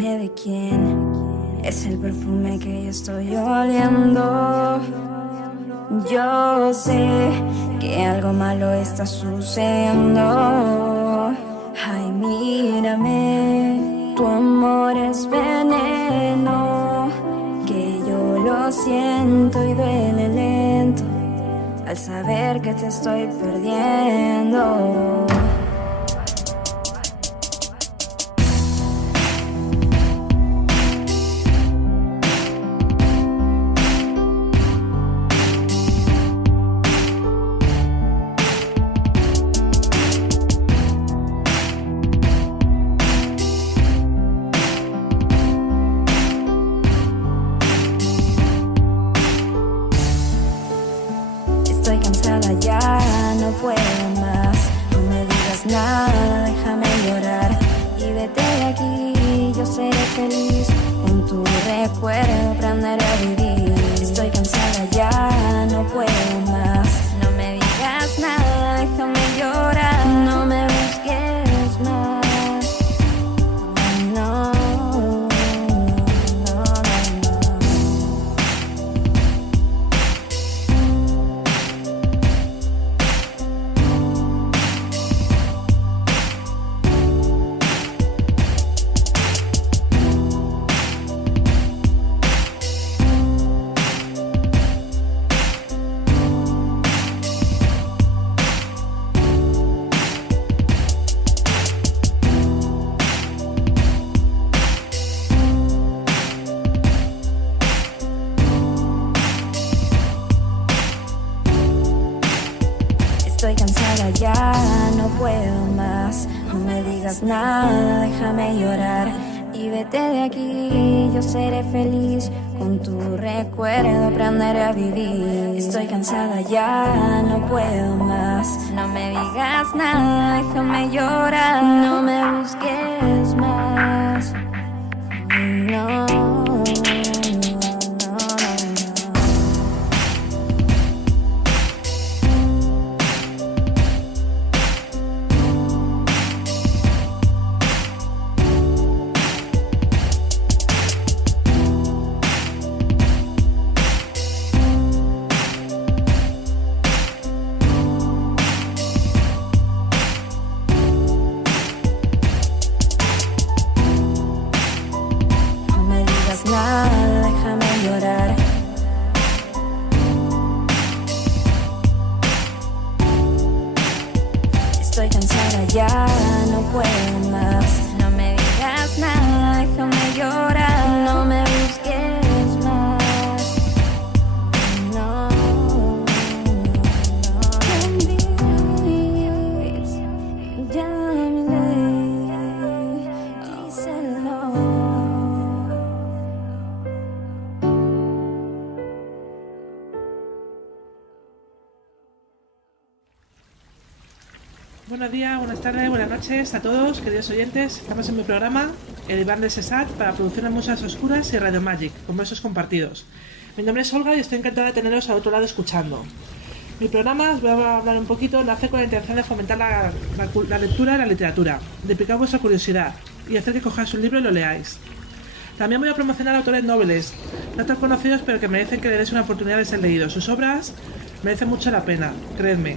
Dime de quién es el perfume que yo estoy oliendo. Yo sé que algo malo está sucediendo. Ay, mírame, tu amor es veneno, que yo lo siento y duele lento al saber que te estoy perdiendo. Estoy cansada ya, no puedo más. No me digas nada, déjame llorar y vete de aquí. Yo seré feliz con tu recuerdo, aprenderé a vivir. Estoy cansada ya, no puedo más. No me digas nada, déjame llorar. No me busques más. No, no, no, no. Estoy cansada ya, no puedo más. No me digas nada, déjame llorar y vete de aquí. Yo seré feliz con tu recuerdo, aprenderé a vivir. Estoy cansada ya, no puedo más. No me digas nada, déjame llorar. No me busques más. No, no, no, no. No me digas nada, déjame llorar. Estoy cansada ya, no puedo más. No me digas nada, déjame llorar. No me busques más. No, no, no. Please, llámale, díselo. Buenos días, buenas tardes, buenas noches a todos, queridos oyentes. Estamos en mi programa, El Iván de Sesat, para Producciones Musas Oscuras y Radio Magic, con versos compartidos. Mi nombre es Olga y estoy encantada de teneros al otro lado escuchando. Mi programa, os voy a hablar un poquito, nace con la intención de fomentar la lectura y la literatura, de picar vuestra curiosidad y hacer que cojáis un libro y lo leáis. También voy a promocionar autores nobles, no tan conocidos, pero que merecen que le deis una oportunidad de ser leídos. Sus obras merecen mucho la pena, creedme.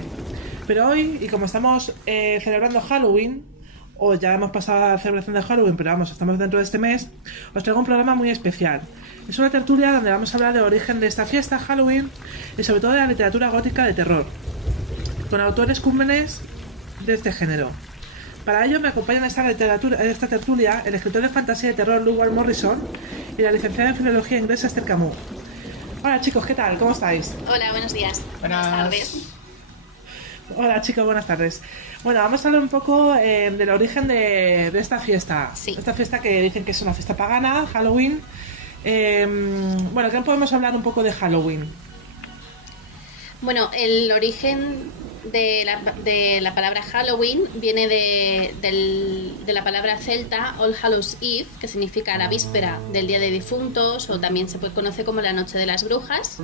Pero hoy, y como estamos celebrando Halloween, o ya hemos pasado a la celebración de Halloween, pero vamos, estamos dentro de este mes, os traigo un programa muy especial. Es una tertulia donde vamos a hablar del origen de esta fiesta, Halloween, y sobre todo de la literatura gótica de terror, con autores cúmenes de este género. Para ello me acompañan en esta tertulia el escritor de fantasía y terror Lou Ward Morrison y la licenciada en filología inglesa Esther Camus. Hola chicos, ¿qué tal? ¿Cómo estáis? Hola, buenos días. Buenas tardes. Hola chicos, buenas tardes. Bueno, vamos a hablar un poco del origen de esta fiesta. Sí. Esta fiesta que dicen que es una fiesta pagana, Halloween. Bueno, ¿qué podemos hablar un poco de Halloween? Bueno, el origen de la palabra Halloween viene de la palabra celta All Hallows Eve, que significa la víspera del Día de Difuntos, o también se puede conocer como la Noche de las Brujas.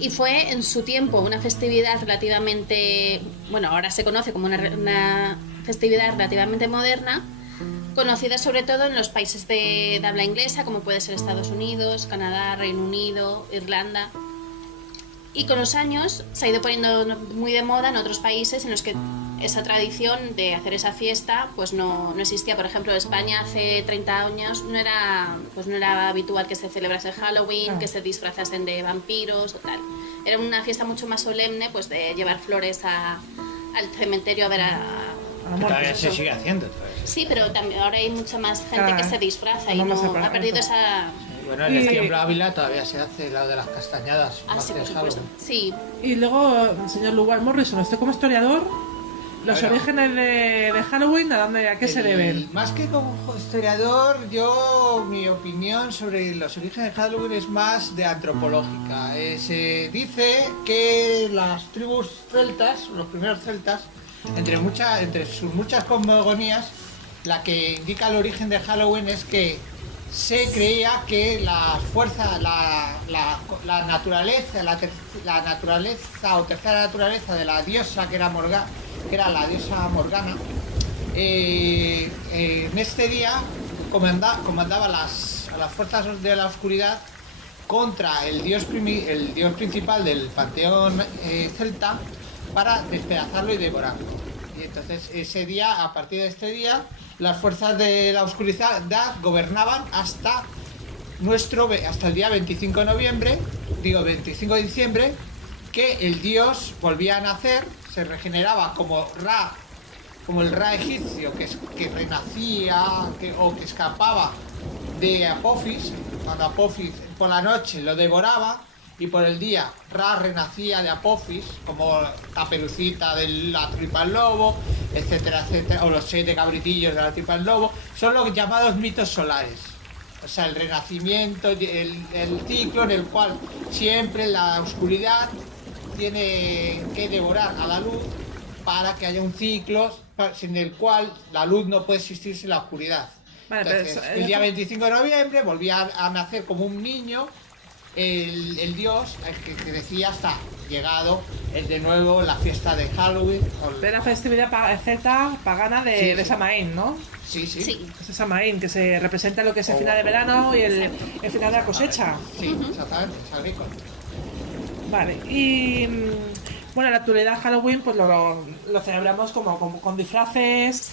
Y fue en su tiempo una festividad relativamente, bueno, ahora se conoce como una festividad relativamente moderna, Conocida sobre todo en los países de habla inglesa, como puede ser Estados Unidos, Canadá, Reino Unido, Irlanda. Y con los años se ha ido poniendo muy de moda en otros países en los que esa tradición de hacer esa fiesta pues no existía. Por ejemplo, en España hace 30 años no era habitual que se celebrase Halloween, que se disfrazasen de vampiros o tal. Era una fiesta mucho más solemne, pues de llevar flores al cementerio a ver a todavía se sigue haciendo. Sí, pero también ahora hay mucha más gente que se disfraza y no ha perdido esa... Bueno, en el Tiemblo Ávila todavía se hace lado de las castañadas, más sí, que por Halloween. supuesto. Sí. Y luego, señor Lugar Morrison, usted como historiador, los orígenes de Halloween, ¿a qué se deben? Más que como historiador, mi opinión sobre los orígenes de Halloween es más de antropológica. Se dice que las tribus celtas, los primeros celtas, entre sus muchas cosmogonías, la que indica el origen de Halloween es que se creía que la fuerza, la naturaleza o tercera naturaleza de la diosa que era la diosa Morgana, en este día comandaba a las fuerzas de la oscuridad contra el dios principal del panteón celta para despedazarlo y devorarlo. Y entonces a partir de este día, las fuerzas de la oscuridad gobernaban hasta el día 25 de diciembre, que el dios volvía a nacer, se regeneraba como el Ra egipcio, que renacía o que escapaba de Apophis, cuando Apophis por la noche lo devoraba, y por el día Ra renacía de Apophis, como Caperucita de la tripa al lobo, etcétera, etcétera, o los 7 cabritillos de la tripa al lobo. Son los llamados mitos solares. O sea, el renacimiento, el ciclo en el cual siempre la oscuridad tiene que devorar a la luz para que haya un ciclo sin el cual la luz no puede existir sin la oscuridad. Vale, entonces, el día 25 de noviembre volvía a nacer como un niño el dios, que crecía hasta llegado de nuevo la fiesta de Halloween. De la festividad celta pagana de Samaín, ¿no? Sí. Es Samaín, que se representa lo que es el final de verano y el final de la cosecha. Sí, exactamente, es agrícola. Vale, y bueno, en la actualidad Halloween pues lo celebramos como con disfraces,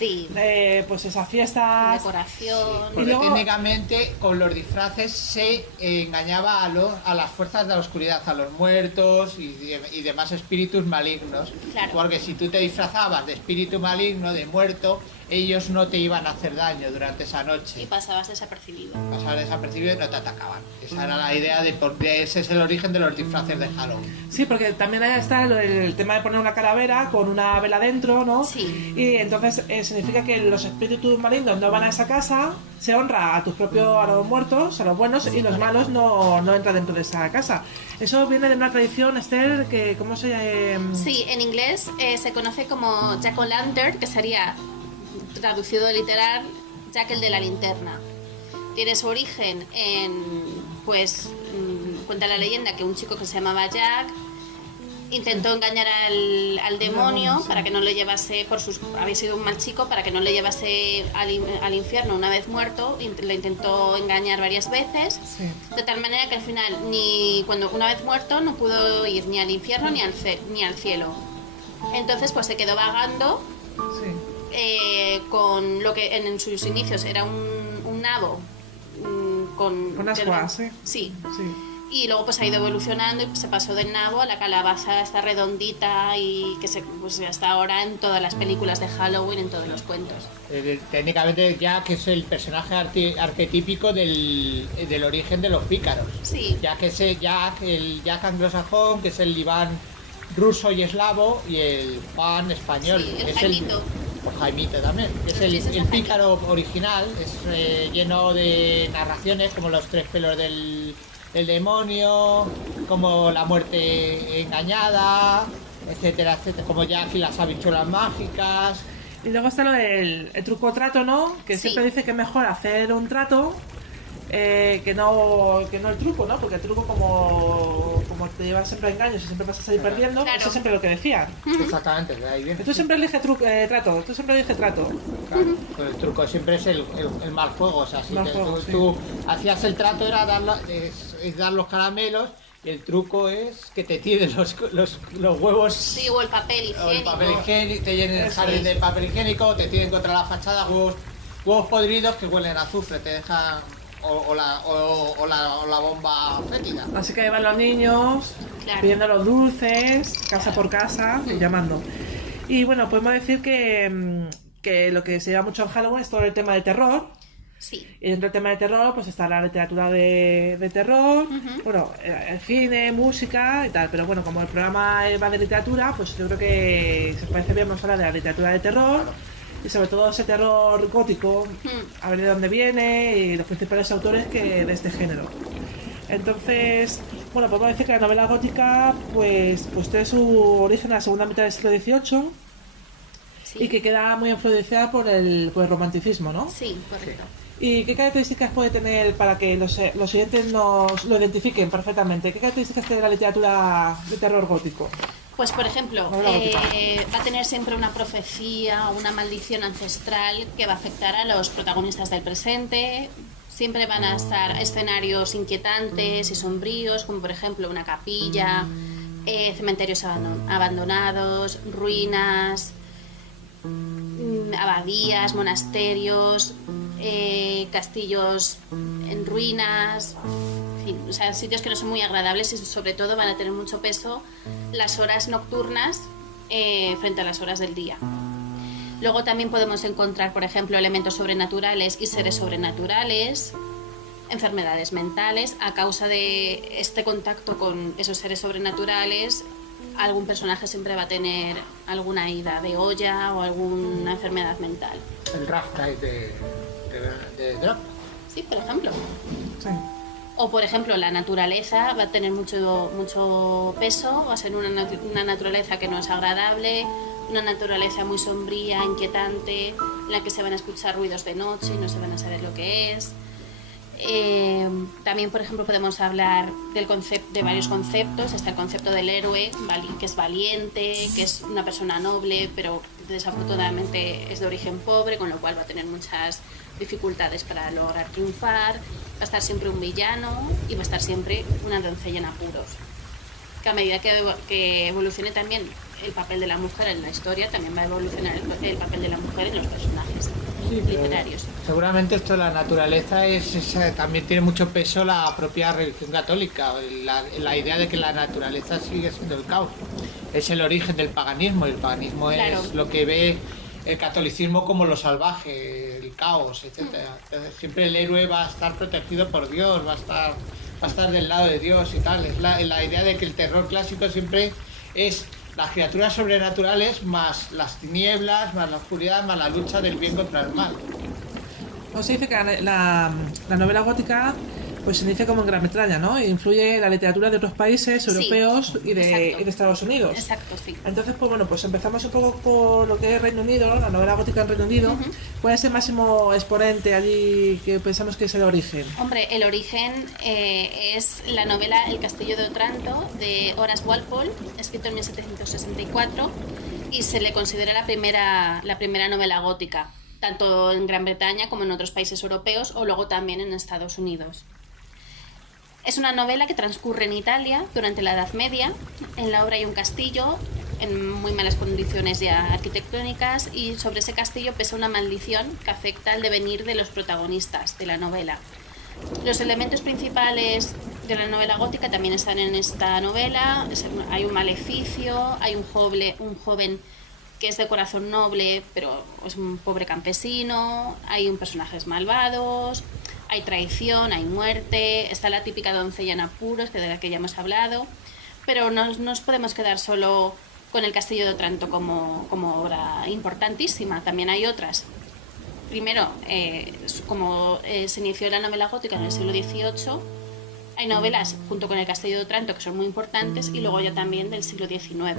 pues esas fiestas, decoración. Porque técnicamente con los disfraces se engañaba a las fuerzas de la oscuridad, a los muertos y demás espíritus malignos. Claro. Porque si tú te disfrazabas de espíritu maligno, de muerto, ellos no te iban a hacer daño durante esa noche. Y pasabas desapercibido. Pasabas desapercibido y no te atacaban. Esa era la idea ese es el origen de los disfraces de Halloween. Sí, porque también ahí está el tema de poner una calavera con una vela dentro, ¿no? Sí. Y entonces significa que los espíritus malignos no van a esa casa, se honra a los muertos, a los buenos, y los malos no entran dentro de esa casa. Eso viene de una tradición, Esther, que ¿cómo se llama? Sí, en inglés se conoce como Jack-o'-lantern, que sería traducido literal Jack el de la linterna. Tiene su origen cuenta la leyenda que un chico que se llamaba Jack intentó engañar al demonio para que no le llevase, había sido un mal chico, para que no le llevase al infierno una vez muerto. Lo intentó engañar varias veces, de tal manera que al final, una vez muerto, no pudo ir ni al infierno ni al cielo. Entonces pues se quedó vagando con lo que en sus inicios era un nabo con ascuas, sí. Y luego pues ha ido evolucionando y se pasó del nabo a la calabaza esta redondita y que pues hasta ahora en todas las películas de Halloween, en todos los cuentos. Técnicamente Jack es el personaje arquetípico del origen de los pícaros. Sí. Ya que el Jack anglosajón, que es el Iván ruso y eslavo, y el Juan español. Sí, el Jaimito. Jaimito también. Es el pícaro original, es lleno de narraciones como los 3 pelos del demonio, como la muerte engañada, etcétera, etcétera, como Jack y las habichuelas mágicas. Y luego está lo del truco trato, ¿no? Que siempre dice que es mejor hacer un trato que no el truco, ¿no? Porque el truco como te lleva siempre a engaños y siempre vas a salir perdiendo, Claro. eso es siempre lo que decían. Exactamente, de ahí viene. Tú siempre eliges trato, tú siempre eliges trato. Claro, pues el truco siempre es el mal juego, o sea, si Mal que juego, tú hacías el trato era es dar los caramelos y el truco es que te tiren los huevos Sí, o el papel o el higiénico. papel higiénico, te llenen el Eso jardín es. de papel higiénico, te tiren contra la fachada huevos podridos que huelen a azufre, te dejan o la bomba fétida. Así que ahí van los niños Claro. pidiendo los dulces, casa por casa, y llamando. Y bueno, podemos decir que lo que se lleva mucho en Halloween es todo el tema de terror. Sí. Y dentro del tema de terror, pues está la literatura de terror, bueno, el cine, música y tal. Pero bueno, como el programa va de literatura, pues yo creo que se parece bien, vamos a hablar de la literatura de terror y sobre todo ese terror gótico, a ver de dónde viene y los principales autores de este género. Entonces, bueno, podemos decir que la novela gótica pues tiene su origen en la segunda mitad del siglo XVIII Sí. y que queda muy influenciada por el romanticismo, ¿no? Sí, correcto. ¿Y qué características puede tener para que los oyentes nos lo identifiquen perfectamente? ¿Qué características tiene la literatura de terror gótico? Pues, por ejemplo, Novela gótica. va a tener siempre una profecía o una maldición ancestral que va a afectar a los protagonistas del presente. Siempre van a estar escenarios inquietantes y sombríos, como por ejemplo una capilla, cementerios abandonados, ruinas, abadías, monasterios, castillos en ruinas, en fin, o sea, sitios que no son muy agradables y sobre todo van a tener mucho peso las horas nocturnas frente a las horas del día. Luego también podemos encontrar, por ejemplo, elementos sobrenaturales y seres sobrenaturales, enfermedades mentales. A causa de este contacto con esos seres sobrenaturales, algún personaje siempre va a tener alguna ida de olla o alguna enfermedad mental. El Rough Night de Drop. Sí, por ejemplo. Sí. O, por ejemplo, la naturaleza va a tener mucho peso, va a ser una naturaleza que no es agradable, una naturaleza muy sombría, inquietante, en la que se van a escuchar ruidos de noche y no se van a saber lo que es. También, por ejemplo, podemos hablar de varios conceptos. Está el concepto del héroe, que es valiente, que es una persona noble, pero desafortunadamente es de origen pobre, con lo cual va a tener muchas dificultades para lograr triunfar. Va a estar siempre un villano y va a estar siempre una doncella en apuros. Que a medida que evolucione también el papel de la mujer en la historia, también va a evolucionar el papel de la mujer en los personajes literarios. Seguramente esto de la naturaleza también tiene mucho peso la propia religión católica, la idea de que la naturaleza sigue siendo el caos. Es el origen del paganismo, y el paganismo Claro. es lo que ve el catolicismo como lo salvaje, el caos, etc. Entonces, siempre el héroe va a estar protegido por Dios, va a estar del lado de Dios y tal. Es la idea de que el terror clásico siempre es las criaturas sobrenaturales más las tinieblas, más la oscuridad, más la lucha del bien contra el mal. No se dice que la novela gótica pues se inicia como en Gran Bretaña, ¿no? E influye en la literatura de otros países Sí, europeos y exacto. de Estados Unidos. Exacto, sí. Entonces, pues bueno, pues empezamos un poco por lo que es Reino Unido, ¿no? La novela gótica en Reino Unido. ¿Cuál es el máximo exponente allí que pensamos que es el origen? Hombre, el origen es la novela El Castillo de Otranto de Horace Walpole, escrito en 1764, y se le considera la primera novela gótica, tanto en Gran Bretaña como en otros países europeos o luego también en Estados Unidos. Es una novela que transcurre en Italia durante la Edad Media. En la obra hay un castillo en muy malas condiciones ya arquitectónicas y sobre ese castillo pesa una maldición que afecta al devenir de los protagonistas de la novela. Los elementos principales de la novela gótica también están en esta novela. Hay un maleficio, hay un joven que es de corazón noble, pero es un pobre campesino, hay personajes malvados, hay traición, hay muerte, está la típica doncella en apuros, de la que ya hemos hablado, pero no nos podemos quedar solo con el Castillo de Otranto como obra importantísima, también hay otras. Primero, como se inició la novela gótica en el siglo XVIII, hay novelas junto con el Castillo de Otranto que son muy importantes y luego ya también del siglo XIX.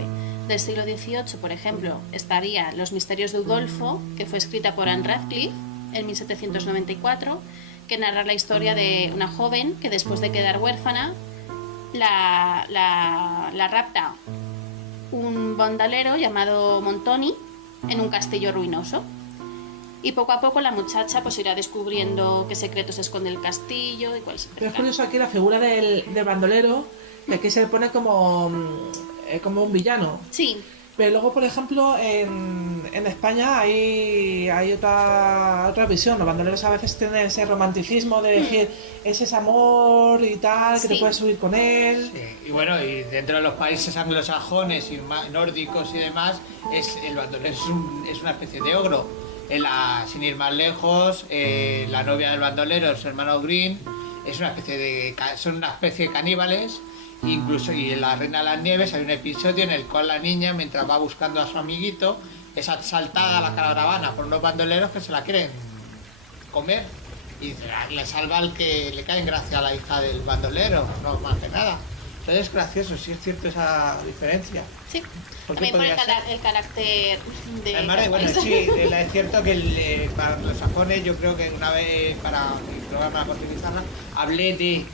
Del siglo XVIII, por ejemplo, estaría Los misterios de Udolfo, que fue escrita por Anne Radcliffe en 1794, que narra la historia de una joven que después de quedar huérfana la rapta un bandolero llamado Montoni en un castillo ruinoso. Y poco a poco la muchacha pues irá descubriendo qué secretos esconde el castillo y cuál es. Pero es curioso aquí la figura del bandolero, que aquí se le pone como un villano. Sí. Pero luego, por ejemplo, en España hay otra visión. Los bandoleros a veces tienen ese romanticismo de decir, es ese amor y tal, que te puedes subir con él. Sí. Y bueno, y dentro de los países anglosajones y nórdicos y demás, el bandolero es una especie de ogro. Sin ir más lejos, la novia del bandolero, su hermano Green, son una especie de caníbales. Incluso, y en La Reina de las Nieves hay un episodio en el cual la niña, mientras va buscando a su amiguito, es asaltada a la caravana por unos bandoleros que se la quieren comer, y le salva al que le cae en gracia a la hija del bandolero, no más que nada. Entonces es gracioso, sí es cierto esa diferencia. Sí, también por el carácter de... Además, bueno, sí, es cierto que para los sajones, yo creo que una vez para mi programa Cotidiana hablé de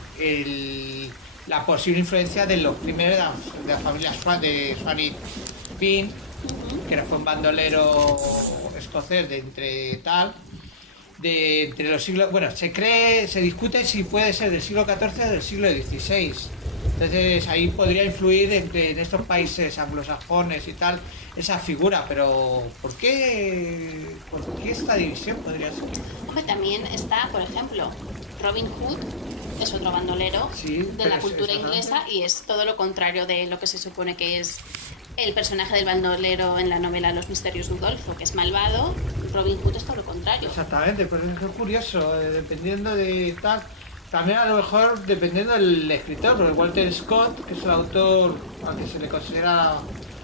la posible influencia de los primeros de la familia de Swanee Finn, que fue un bandolero escocés entre los siglos... Bueno, se discute si puede ser del siglo XIV o del siglo XVI. Entonces ahí podría influir en estos países anglosajones y tal, esa figura, pero ¿por qué esta división podría ser? Hombre, también está, por ejemplo, Robin Hood, es otro bandolero de la cultura inglesa y es todo lo contrario de lo que se supone que es el personaje del bandolero en la novela Los Misterios de Udolpho, que es malvado. Robin Hood es todo lo contrario. Exactamente, pues es curioso, dependiendo de tal. También a lo mejor dependiendo del escritor, porque Walter Scott, que es el autor al que se le considera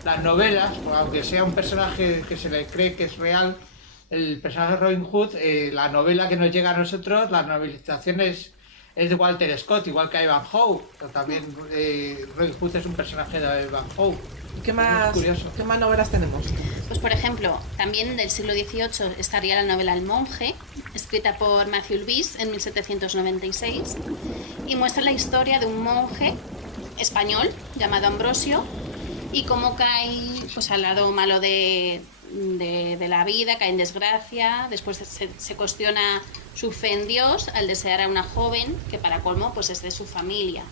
las novelas, aunque sea un personaje que se le cree que es real, el personaje de Robin Hood, la novela que nos llega a nosotros, la novelización es de Walter Scott, igual que Ivanhoe. También Robin Hood es un personaje de Ivanhoe. ¿Qué más novelas tenemos? Pues por ejemplo, también del siglo XVIII estaría la novela El monje, escrita por Matthew Lees en 1796, y muestra la historia de un monje español llamado Ambrosio y cómo cae pues, al lado malo de la vida, cae en desgracia, después se cuestiona su fe en Dios al desear a una joven que para colmo pues es de su familia.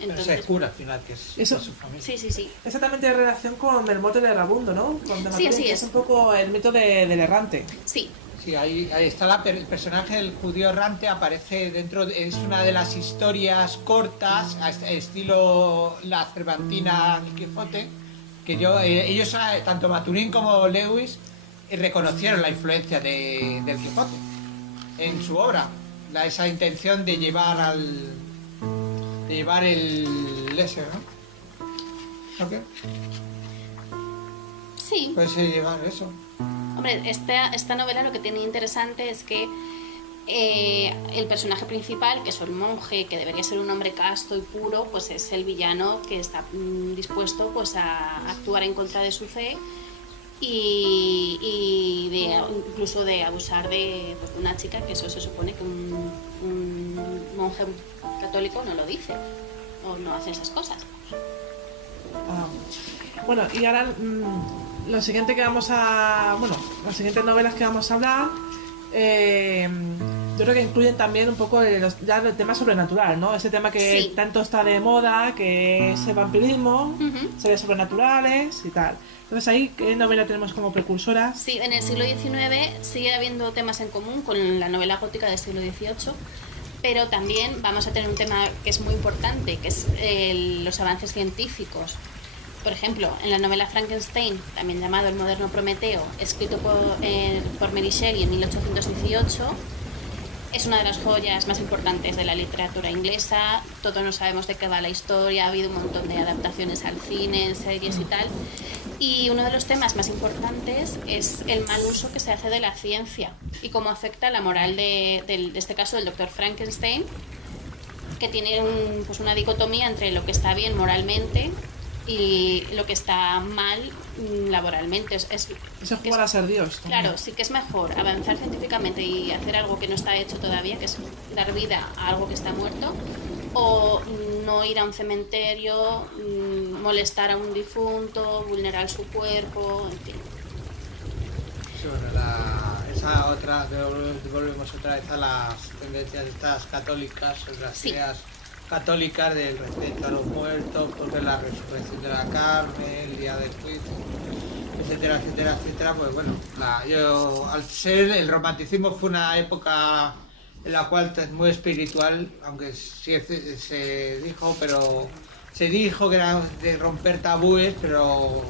Entonces, se descubre al final que es eso, de su familia. Sí. Exactamente en relación con el mote de Errabundo, ¿no? Sí, así es un poco el mito del errante. Sí. Sí, ahí está el personaje del judío errante, aparece dentro, es una de las historias cortas, estilo la Cervantina Don Quijote, que ellos, tanto Maturín como Lewis, reconocieron la influencia del Quijote en su obra, esa intención de llevar el léser, ¿no? ¿Ok? Sí. Puede ser llevar eso. Hombre, esta novela lo que tiene interesante es que el personaje principal, que es el monje, que debería ser un hombre casto y puro, pues es el villano que está dispuesto pues a actuar en contra de su fe y incluso de abusar de una chica, que eso se supone que un monje católico no lo dice o no hace esas cosas. Bueno, y ahora las siguientes novelas que vamos a hablar, yo creo que incluyen también un poco el tema sobrenatural, ¿no? Ese tema que tanto está de moda, que es el vampirismo, seres sobrenaturales y tal. Entonces ahí, ¿qué novela tenemos como precursora? Sí, en el siglo XIX sigue habiendo temas en común con la novela gótica del siglo XVIII, pero también vamos a tener un tema que es muy importante, que es los avances científicos. Por ejemplo, en la novela Frankenstein, también llamado El moderno Prometeo, escrito por Mary Shelley en 1818, es una de las joyas más importantes de la literatura inglesa. Todos no sabemos de qué va la historia, ha habido un montón de adaptaciones al cine, series y tal. Y uno de los temas más importantes es el mal uso que se hace de la ciencia y cómo afecta la moral de este caso del doctor Frankenstein, que tiene una dicotomía entre lo que está bien moralmente y lo que está mal laboralmente. Ese jugar a ser Dios. También. Claro, sí que es mejor avanzar científicamente y hacer algo que no está hecho todavía, que es dar vida a algo que está muerto, o no ir a un cementerio, molestar a un difunto, vulnerar su cuerpo, en fin. Sí, bueno, esa otra, volvemos otra vez a las tendencias estas católicas, las ideas católicas del respeto a los muertos, porque la resurrección de la carne, el día del juicio, etcétera, etcétera, etcétera. Pues bueno, al ser el romanticismo fue una época en la cual es muy espiritual, aunque sí se dijo que era de romper tabúes, pero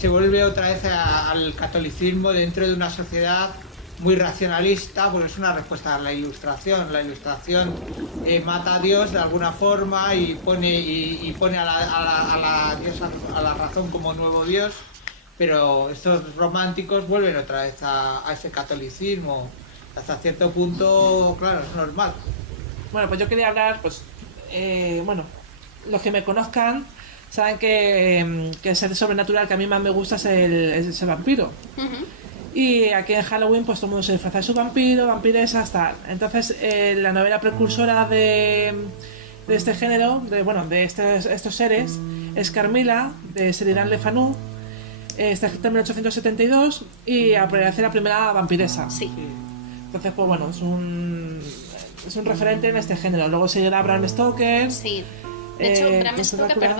se vuelve otra vez al catolicismo dentro de una sociedad muy racionalista, porque es una respuesta a la Ilustración. La Ilustración mata a Dios de alguna forma y pone a la razón como nuevo Dios, pero estos románticos vuelven otra vez a ese catolicismo. Hasta cierto punto, claro, es normal. Bueno, pues yo quería hablar, pues, bueno, los que me conozcan saben que el ser sobrenatural que a mí más me gusta es el vampiro. Uh-huh. Y aquí en Halloween pues todo el mundo se disfraza de su vampiro, vampiresa, hasta. Entonces la novela precursora de este género, de estos seres, es Carmilla, de Sheridan Le Fanu. Está escrita en 1872 y aparece la primera vampiresa. Sí. Entonces, pues bueno, es un referente en este género. Luego seguirá Bram Stoker. Sí. De hecho, Bram Stoker,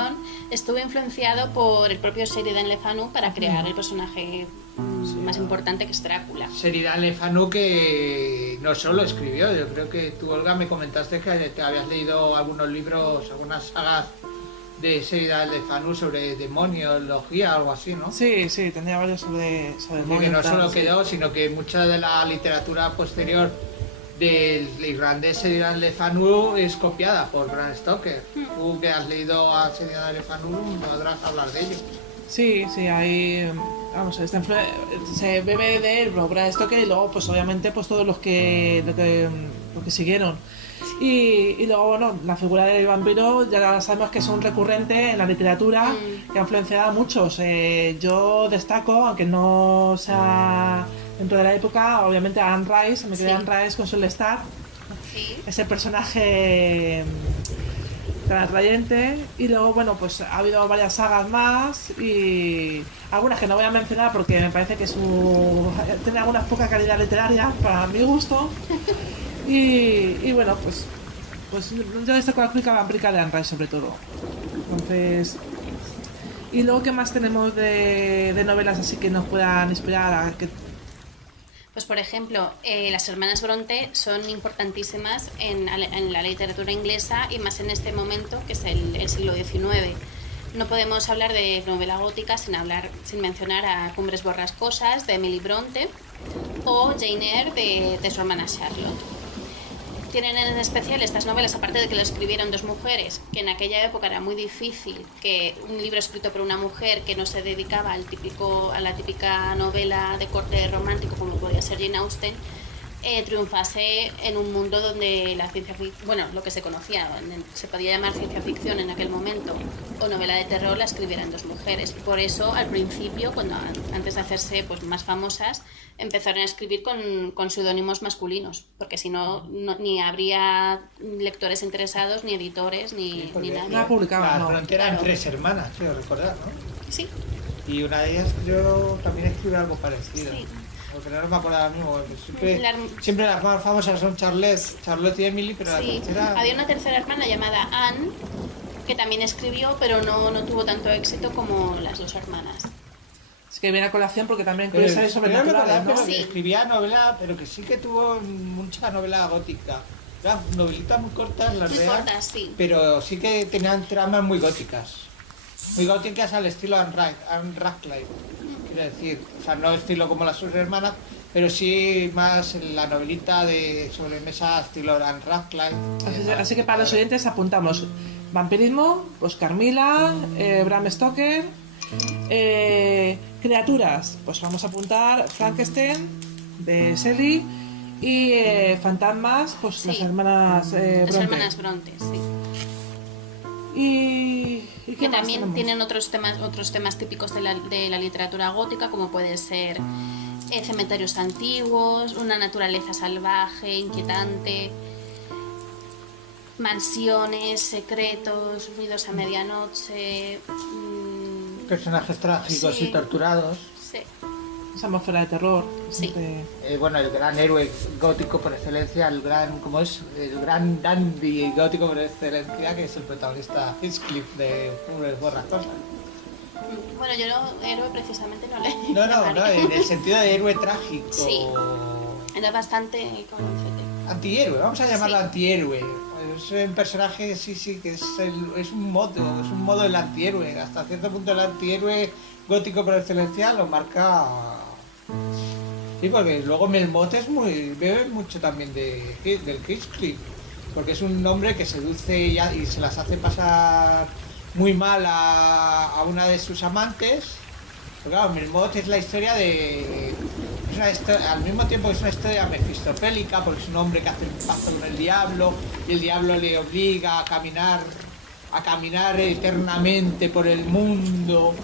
estuvo influenciado por el propio Sheridan Le Fanu para crear el personaje más importante, que es Drácula. Sheridan Le Fanu, que no solo escribió, yo creo que tú, Olga, me comentaste que te habías leído algunos libros, algunas sagas de Sheridan Le Fanu sobre demoniología, algo así, ¿no? Sí, tenía varios sobre demonios. Que no solo quedó, sino que mucha de la literatura posterior del irlandés Sheridan Le Fanu es copiada por Bram Stoker. Tú que has leído a Sheridan Le Fanu podrás hablar de ello. Sí, ahí, vamos, se bebe de él, Bram Stoker, y luego pues obviamente pues todos los que siguieron. Y luego, bueno, la figura del vampiro ya sabemos que es un recurrente en la literatura que ha influenciado a muchos. Yo destaco, aunque no sea dentro de la época, obviamente a Anne Rice, me quedé Anne Rice con su Lestat, ese personaje tan atrayente. Y luego, bueno, pues ha habido varias sagas más y algunas que no voy a mencionar porque me parece que tiene alguna poca calidad literaria para mi gusto. Y bueno, pues yo destaco la crónica vampírica de Anne Rice sobre todo. Entonces, y luego, ¿qué más tenemos de novelas así que nos puedan inspirar a que? Pues por ejemplo, las hermanas Bronte son importantísimas en la literatura inglesa, y más en este momento que es el siglo XIX. No podemos hablar de novela gótica sin mencionar a Cumbres Borrascosas de Emily Bronte o Jane Eyre de su hermana Charlotte. Tienen en especial estas novelas, aparte de que lo escribieron dos mujeres, que en aquella época era muy difícil que un libro escrito por una mujer que no se dedicaba a la típica novela de corte romántico como podía ser Jane Austen, triunfase en un mundo donde la ciencia ficción, bueno, lo que se conocía, se podía llamar ciencia ficción en aquel momento, o novela de terror, la escribieran dos mujeres. Por eso, al principio, antes de hacerse pues más famosas, empezaron a escribir con seudónimos masculinos, porque si no, ni habría lectores interesados, ni editores, ni nada. No publicaban, La Frontera eran 3 hermanas, creo recordar, ¿no? Sí. Y una de ellas yo también escribí algo parecido. Sí. Porque no me acuerdo ahora mismo. Siempre las más famosas son Charlotte y Emily, pero la tercera... Había una tercera hermana llamada Anne, que también escribió, pero no tuvo tanto éxito como las dos hermanas. Es que viene a colación porque también curiosidades sobrenaturales, ¿no? Sí. Escribía novela, pero que sí que tuvo mucha novela gótica. Eran novelitas muy cortas, las de Anne, sí. Pero sí que tenían tramas muy góticas. Muy góticas al estilo Anne Radcliffe. Quiero decir, o sea, no estilo como las sus hermanas, pero sí más la novelita de sobremesa estilo Anne Radcliffe. Así que para los oyentes apuntamos vampirismo, pues Carmilla, Bram Stoker, criaturas, pues vamos a apuntar Frankenstein de Shelley, y fantasmas, pues las hermanas Bronte. Las hermanas Bronte, sí. ¿Y que más también tenemos? tienen otros temas típicos de la literatura gótica, como puede ser cementerios antiguos, una naturaleza salvaje, inquietante, mansiones, secretos, ruidos a medianoche. Personajes trágicos Sí. y torturados. Sí. Esa atmósfera de terror. Sí. Bueno, el gran héroe gótico por excelencia, el gran dandy gótico por excelencia, que es el protagonista Heathcliff de Cumbres Borrascosas. Bueno, yo héroe precisamente no le No, llamaría. en el sentido de héroe trágico. Sí. Era bastante convincente. Antihéroe, vamos a llamarlo Sí. antihéroe. Es un personaje, sí, que es un modo del antihéroe. Hasta cierto punto el antihéroe gótico por excelencia lo marca. Sí, porque luego Melmoth bebe mucho también del Heathcliff, porque es un hombre que seduce y se las hace pasar muy mal a una de sus amantes. Pero claro, Melmoth es la historia de... al mismo tiempo que es una historia mefistofélica, porque es un hombre que hace un pacto con el diablo, y el diablo le obliga a caminar eternamente por el mundo,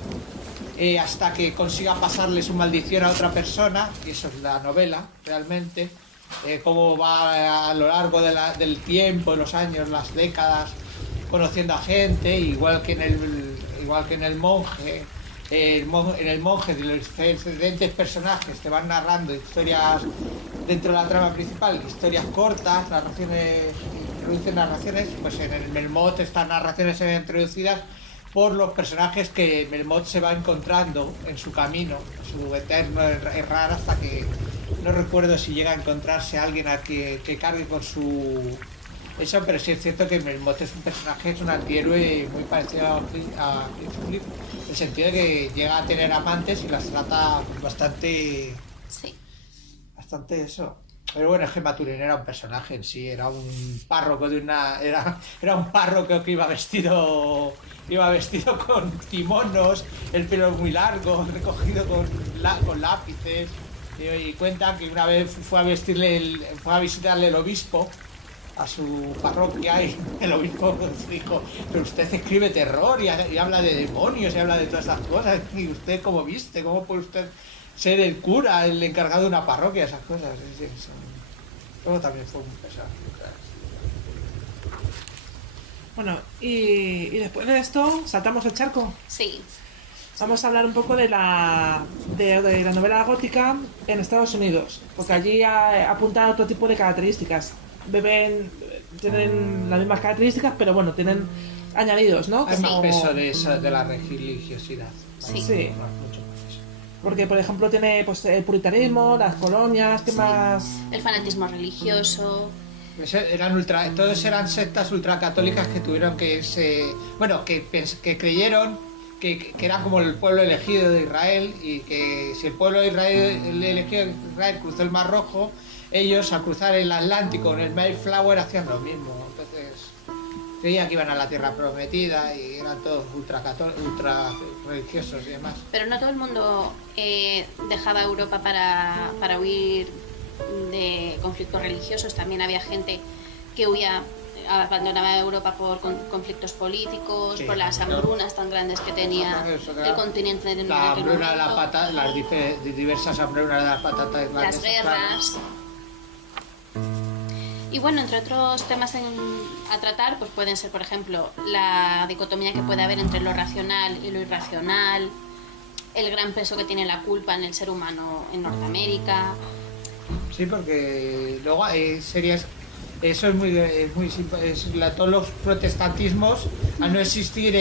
hasta que consiga pasarle su maldición a otra persona, y eso es la novela, realmente. Cómo va a lo largo del tiempo, los años, las décadas, conociendo a gente, igual que en el monje. En el monje, de los diferentes personajes te van narrando historias dentro de la trama principal, historias cortas, introducen narraciones. Pues en el Melmoth estas narraciones se ven introducidas por los personajes que Melmoth se va encontrando en su camino, su eterno errar, hasta que no recuerdo si llega a encontrarse alguien a que cargue con su... Eso, pero sí es cierto que Melmoth es un personaje, es un antihéroe muy parecido a Heathcliff, en el sentido de que llega a tener amantes y las trata bastante Sí. eso. Pero bueno, Gemma Turin era un personaje en sí, era un párroco era un párroco que iba vestido con kimonos, el pelo muy largo, recogido con lápices, y cuentan que una vez fue a visitarle el obispo a su parroquia, y el obispo dijo: pero usted escribe terror y habla de demonios y habla de todas estas cosas, y usted cómo puede usted ser el cura, el encargado de una parroquia, esas cosas. Luego también fue un pesado. Bueno, y después de esto, saltamos el charco. Sí. Vamos a hablar un poco de la novela gótica en Estados Unidos, porque allí apunta a otro tipo de características. Tienen las mismas características, pero bueno, tienen añadidos, ¿no? Hay más Como- peso de la religiosidad. Sí. Sí. Mucho más peso. Porque, por ejemplo, tiene pues, el puritanismo, las colonias, ¿qué más? El fanatismo religioso. Todos eran sectas ultracatólicas que tuvieron que que creyeron que era como el pueblo elegido de Israel, y que si el pueblo de Israel, el elegido de Israel, cruzó el Mar Rojo, ellos al cruzar el Atlántico en el Mayflower hacían lo mismo. Entonces creían que iban a la tierra prometida y eran todos ultra religiosos y demás. Pero no todo el mundo dejaba Europa para huir de conflictos religiosos. También había gente que abandonaba Europa por conflictos políticos, Sí, por las hambrunas tan grandes que tenía el continente en La aquel hambruna de la momento, patata, las diversas hambrunas de las patatas las irlandesas, guerras. Y bueno, entre otros temas a tratar, pues pueden ser, por ejemplo, la dicotomía que puede haber entre lo racional y lo irracional, el gran peso que tiene la culpa en el ser humano en Norteamérica. Sí, porque luego hay series. Eso es muy simple. Todos los protestantismos, al no existir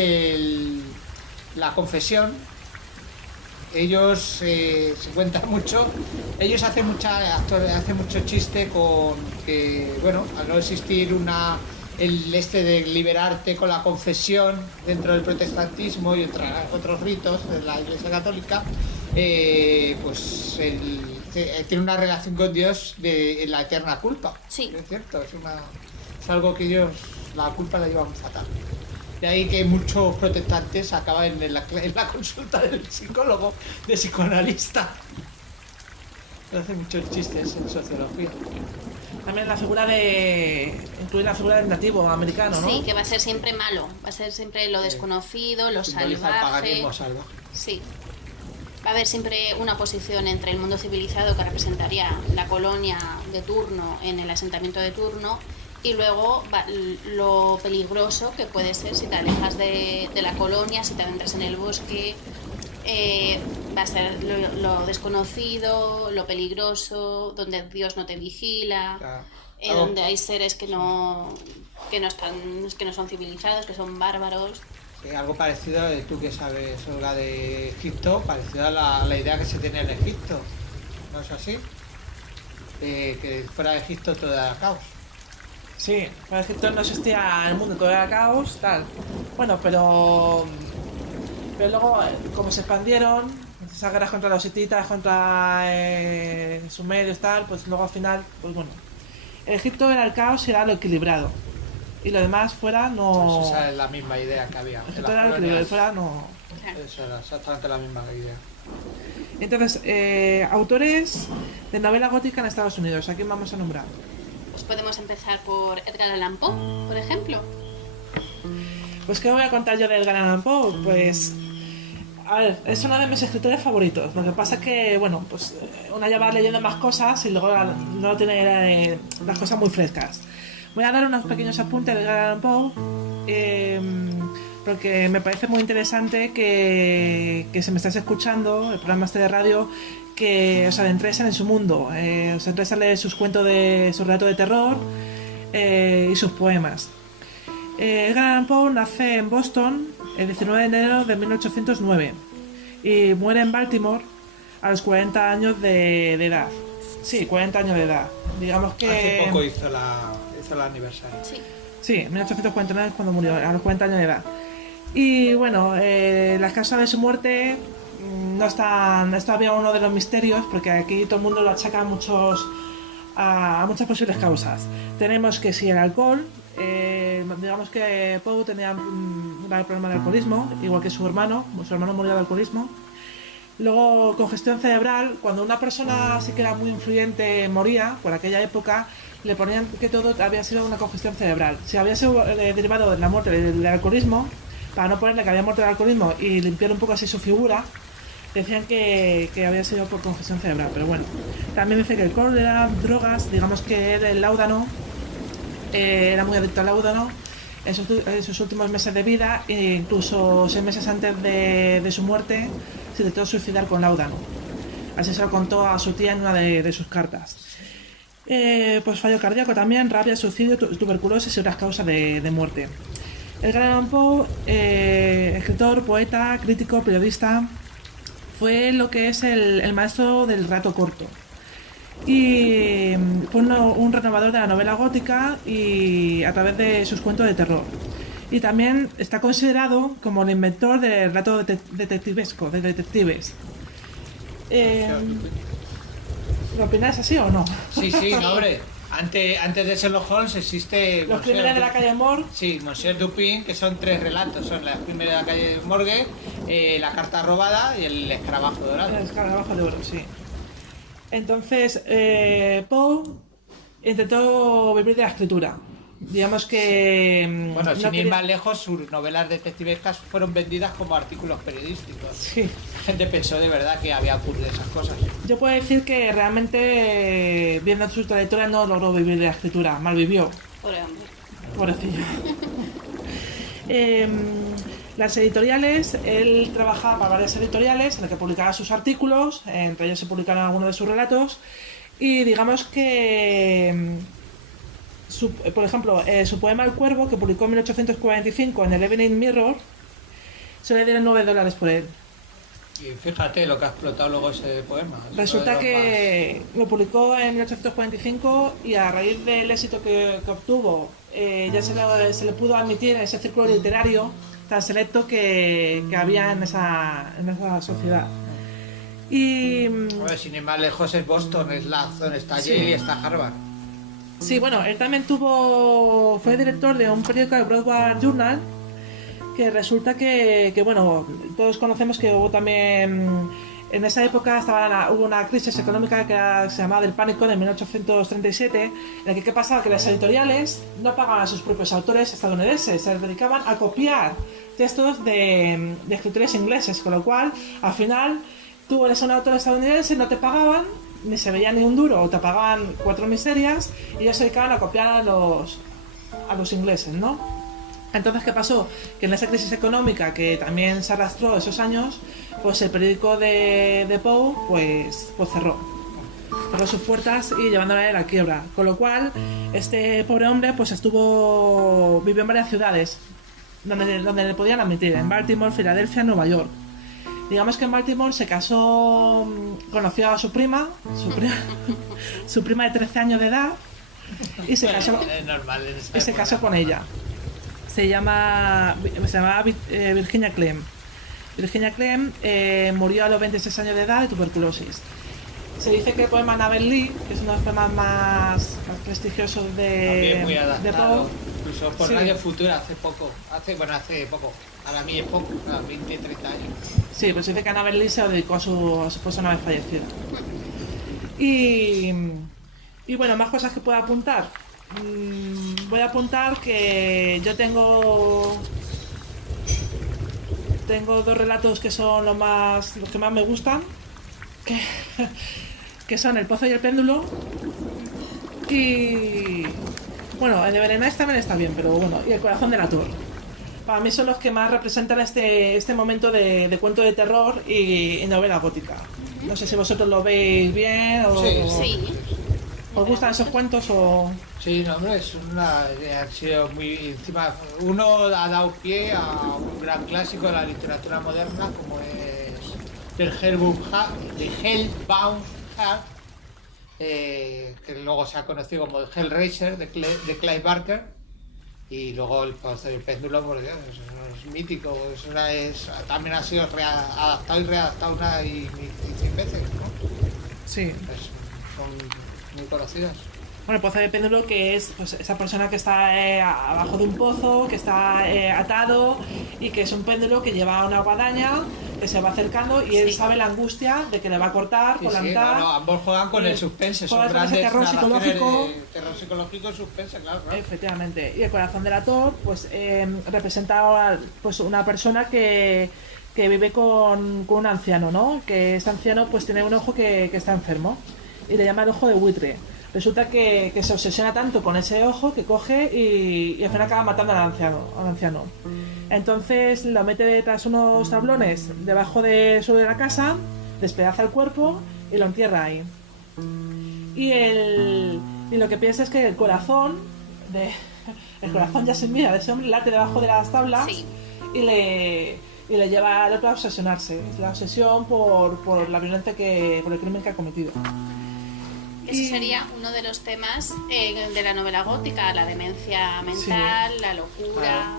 la confesión, ellos se cuenta mucho. Ellos hacen mucho chiste con que, bueno, al no existir de liberarte con la confesión dentro del protestantismo y otros ritos de la Iglesia Católica, pues tiene una relación con Dios de la eterna culpa. Sí. Es cierto, es algo que ellos, la culpa la llevan fatal. De ahí que muchos protestantes acaban en la consulta del psicólogo, de psicoanalista. Se hacen muchos chistes en sociología. También la figura incluir la figura del nativo americano, ¿no? Sí, que va a ser siempre malo, va a ser siempre lo desconocido, lo Simboliza el salvaje. paganismo salvaje. Sí. Va a haber siempre una oposición entre el mundo civilizado, que representaría la colonia de turno en el asentamiento de turno, y luego lo peligroso que puede ser si te alejas de la colonia, si te adentras en el bosque. Va a ser lo desconocido, lo peligroso, donde Dios no te vigila, Claro. donde hay seres que no son civilizados, que son bárbaros. Sí, algo parecido, tú que sabes, Olga, de Egipto, parecido a la idea que se tiene en Egipto, ¿no es así? Que fuera de Egipto todo era caos. Sí, para Egipto no existía el mundo, todo era caos, tal. Bueno, pero luego, como se expandieron, esas guerras contra los hititas, contra sumerios, tal, pues luego al final, pues bueno, Egipto era el caos y era lo equilibrado. Y lo demás fuera no... Pues esa es la misma idea que había. Egipto era lo equilibrado y fuera no... Esa era exactamente la misma idea. Entonces, autores de novela gótica en Estados Unidos, ¿a quién vamos a nombrar? Pues podemos empezar por Edgar Allan Poe, por ejemplo. Pues ¿qué voy a contar yo de Edgar Allan Poe? Pues... A ver, es uno de mis escritores favoritos. Lo que pasa es que, bueno, pues una ya va leyendo más cosas y luego no tiene las cosas muy frescas. Voy a dar unos pequeños apuntes de Edgar Allan Poe, porque me parece muy interesante que si me estás escuchando, el programa este de radio, que os adentréis en su mundo, os adentréis a leer sus cuentos su relato de terror y sus poemas. Edgar Allan Poe nace en Boston el 19 de enero de 1809 y muere en Baltimore a los 40 años de edad. Sí, 40 años de edad. Digamos que... Hace poco hizo el aniversario. Sí. Sí, en 1849 es cuando murió, a los 40 años de edad. Y bueno, las causas de su muerte no están... Es todavía uno de los misterios, porque aquí todo el mundo lo achaca a muchas posibles causas. Tenemos que si el alcohol... digamos que Poe tenía un grave problema de alcoholismo, igual que su hermano murió de alcoholismo. Luego, congestión cerebral, cuando una persona sí que era muy influyente moría, por aquella época, le ponían que todo había sido una congestión cerebral. Si había sido derivado de la muerte del alcoholismo, para no ponerle que había muerto del alcoholismo y limpiar un poco así su figura, decían que había sido por congestión cerebral. Pero bueno, también dice que el cólera, drogas, digamos que el láudano, era muy adicto al láudano en sus últimos meses de vida, e incluso 6 meses antes de su muerte se intentó suicidar con láudano. Así se lo contó a su tía en una de sus cartas. Pues fallo cardíaco también, rabia, suicidio, tuberculosis y otras causas de muerte. Edgar Allan Poe, escritor, poeta, crítico, periodista, fue lo que es el maestro del relato corto. Y fue un renovador de la novela gótica y a través de sus cuentos de terror. Y también está considerado como el inventor del relato detectivesco, de detectives. ¿Lo opináis así o no? Sí, no, hombre. Antes de Sherlock Holmes existe... Los crímenes de la calle Morgue. Sí, Monsieur Dupin, que son 3 relatos. Son los crímenes de la calle Morgue, la carta robada y el escarabajo dorado. El escarabajo de oro, sí. Entonces, Poe intentó vivir de la escritura. Digamos que... Bueno, no sin ir quería... más lejos, sus novelas detectivescas fueron vendidas como artículos periodísticos. Sí. La gente pensó de verdad que había ocurrido esas cosas. Yo puedo decir que realmente, viendo su trayectoria, no logró vivir de la escritura. Malvivió. Pobre hombre. Pobrecillo. Las editoriales, él trabajaba para varias editoriales en las que publicaba sus artículos, entre ellos se publicaron algunos de sus relatos, y digamos que, por ejemplo, su poema El Cuervo, que publicó en 1845 en el Evening Mirror, se le dieron $9 por él. Y fíjate lo que ha explotado luego ese poema. Resulta que lo publicó en 1845 y a raíz del éxito que obtuvo, ya se le pudo admitir en ese círculo literario tan selecto que había en esa sociedad. Y Bueno, sin ir más lejos es Boston, es la zona, está Yale y está Harvard. sí, bueno, él también fue director de un periódico de Broadway Journal, que resulta que bueno, todos conocemos que hubo también En esa época hubo una crisis económica que se llamaba el pánico de 1837, en la que ¿qué pasaba? Que las editoriales no pagaban a sus propios autores estadounidenses, se dedicaban a copiar textos de escritores ingleses, con lo cual, al final, tú eres un autor estadounidense, no te pagaban, ni se veía ni un duro, o te pagaban 4 miserias, y ellos se dedicaban a copiar a los ingleses, ¿no? Entonces, ¿qué pasó? Que en esa crisis económica, que también se arrastró esos años, pues el periódico de Poe, pues cerró sus puertas y llevándole a la quiebra. Con lo cual, este pobre hombre, pues vivió en varias ciudades donde le podían admitir, en Baltimore, Filadelfia, Nueva York. Digamos que en Baltimore se casó, conoció a su prima de 13 años de edad, y se casó con ella. Se llamaba Virginia Clem. Virginia Clem murió a los 26 años de edad de tuberculosis. Se dice que el poema Annabel Lee, que es uno de los poemas más prestigiosos de Poe, incluso por Radio Futura hace poco, para mí es poco, a 20, 30 años. Sí, pues se dice que Annabel Lee se lo dedicó a su esposa una vez fallecida. Y bueno, más cosas que puedo apuntar. Voy a apuntar que yo tengo 2 relatos que son los que más me gustan, que son El pozo y el péndulo, y bueno, el de Berenice también está bien, pero bueno, y El corazón del ator. Para mí son los que más representan este momento de cuento de terror y novela gótica. No sé si vosotros lo veis bien o... Sí. ¿Os gustan esos cuentos o...? Sí, no, hombre, ha sido muy... Encima, uno ha dado pie a un gran clásico de la literatura moderna, como es del Hellbound Heart, que luego se ha conocido como el Hellraiser de Clive Barker, y luego El pozo y el péndulo, por Dios, es mítico, también ha sido adaptado y readaptado una y 100 veces, ¿no? Sí. Son muy conocidas. Bueno, el pozo de péndulo, que es pues, esa persona que está abajo de un pozo, que está atado, y que es un péndulo que lleva una guadaña, que se va acercando y él sabe la angustia de que le va a cortar por la mitad. No, ambos juegan con el suspense, son grandes terror psicológico. Terror psicológico y suspense, claro. Efectivamente. Y El corazón del ator, pues representa pues, una persona que vive con un anciano, ¿no? Que este anciano pues tiene un ojo que está enfermo y le llama el ojo de buitre. Resulta que se obsesiona tanto con ese ojo que coge y al final acaba matando al anciano. Entonces lo mete detrás unos tablones debajo del suelo de la casa, despedaza el cuerpo y lo entierra ahí. Y lo que piensa es que el corazón ya sin vida de ese hombre late debajo de las tablas, Sí. y le lleva al otro a obsesionarse. Es la obsesión por la violencia por el crimen que ha cometido. Ese sería uno de los temas de la novela gótica, la demencia mental, la locura.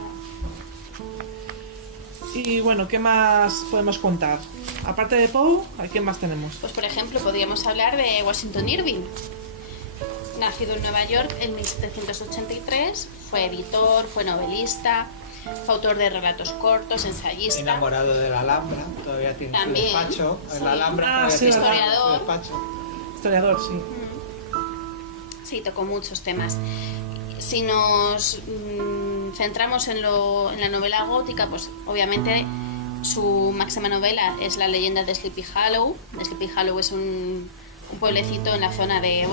Y bueno, ¿qué más podemos contar? Aparte de Poe, ¿a quién más tenemos? Pues por ejemplo, podríamos hablar de Washington Irving. Nacido en Nueva York en 1783, fue editor, fue novelista, fue autor de relatos cortos, ensayista. Enamorado de la Alhambra, todavía tiene También, su despacho. sí. En la Alhambra Ah, todavía sí, tiene historiador. su despacho. Historiador, sí. Sí, tocó muchos temas. Si nos centramos en la novela gótica, pues obviamente su máxima novela es La leyenda de Sleepy Hollow. Sleepy Hollow es un pueblecito en la zona de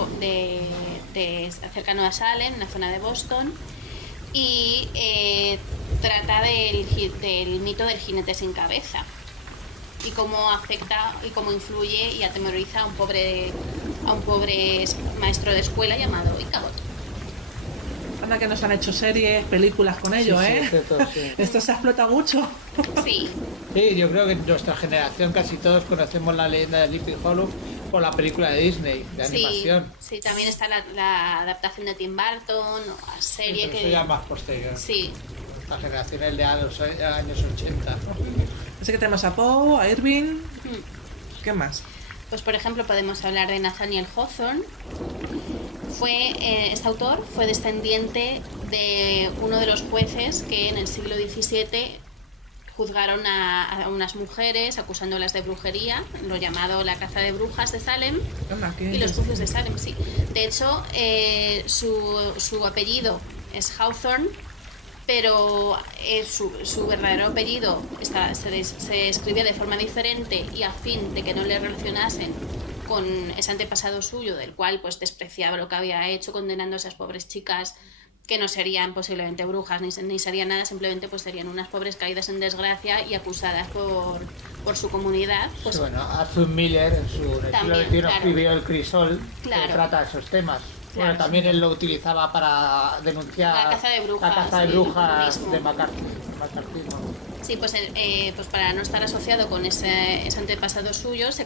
cercano a Salem, en la zona de Boston, y trata del mito del jinete sin cabeza y cómo afecta y cómo influye y atemoriza a un pobre maestro de escuela llamado Ichabod. Anda que nos han hecho series, películas con ello, Sí, ¿eh? cierto, sí. Esto se explota mucho. Sí, Sí, yo creo que en nuestra generación casi todos conocemos la leyenda de Sleepy Hollow por la película de Disney, de animación. sí, también está la adaptación de Tim Burton, o la serie Pero que... eso ya más posterior. Sí, Nuestra generación es de los años 80. Así que tenemos a Poe, a Irving. ¿Qué más? pues por ejemplo podemos hablar de Nathaniel Hawthorne. Este autor fue descendiente de uno de los jueces que en el siglo XVII juzgaron a unas mujeres acusándolas de brujería, lo llamado la caza de brujas de Salem. Anda, qué Y los juicios de Salem, sí. De hecho, su apellido es Hawthorne, pero su verdadero apellido se escribía de forma diferente, y a fin de que no le relacionasen con ese antepasado suyo, del cual pues despreciaba lo que había hecho, condenando a esas pobres chicas que no serían posiblemente brujas ni serían nada, simplemente pues serían unas pobres caídas en desgracia y acusadas por su comunidad. Pues, Sí, bueno, Arthur Miller en su siglo También, XXI claro. escribió El Crisol, Claro. que trata esos temas. Claro. Bueno, también él lo utilizaba para denunciar La caza de brujas, la caza de sí, brujas el de comunismo. macartismo. sí, pues para no estar asociado con ese antepasado suyo, se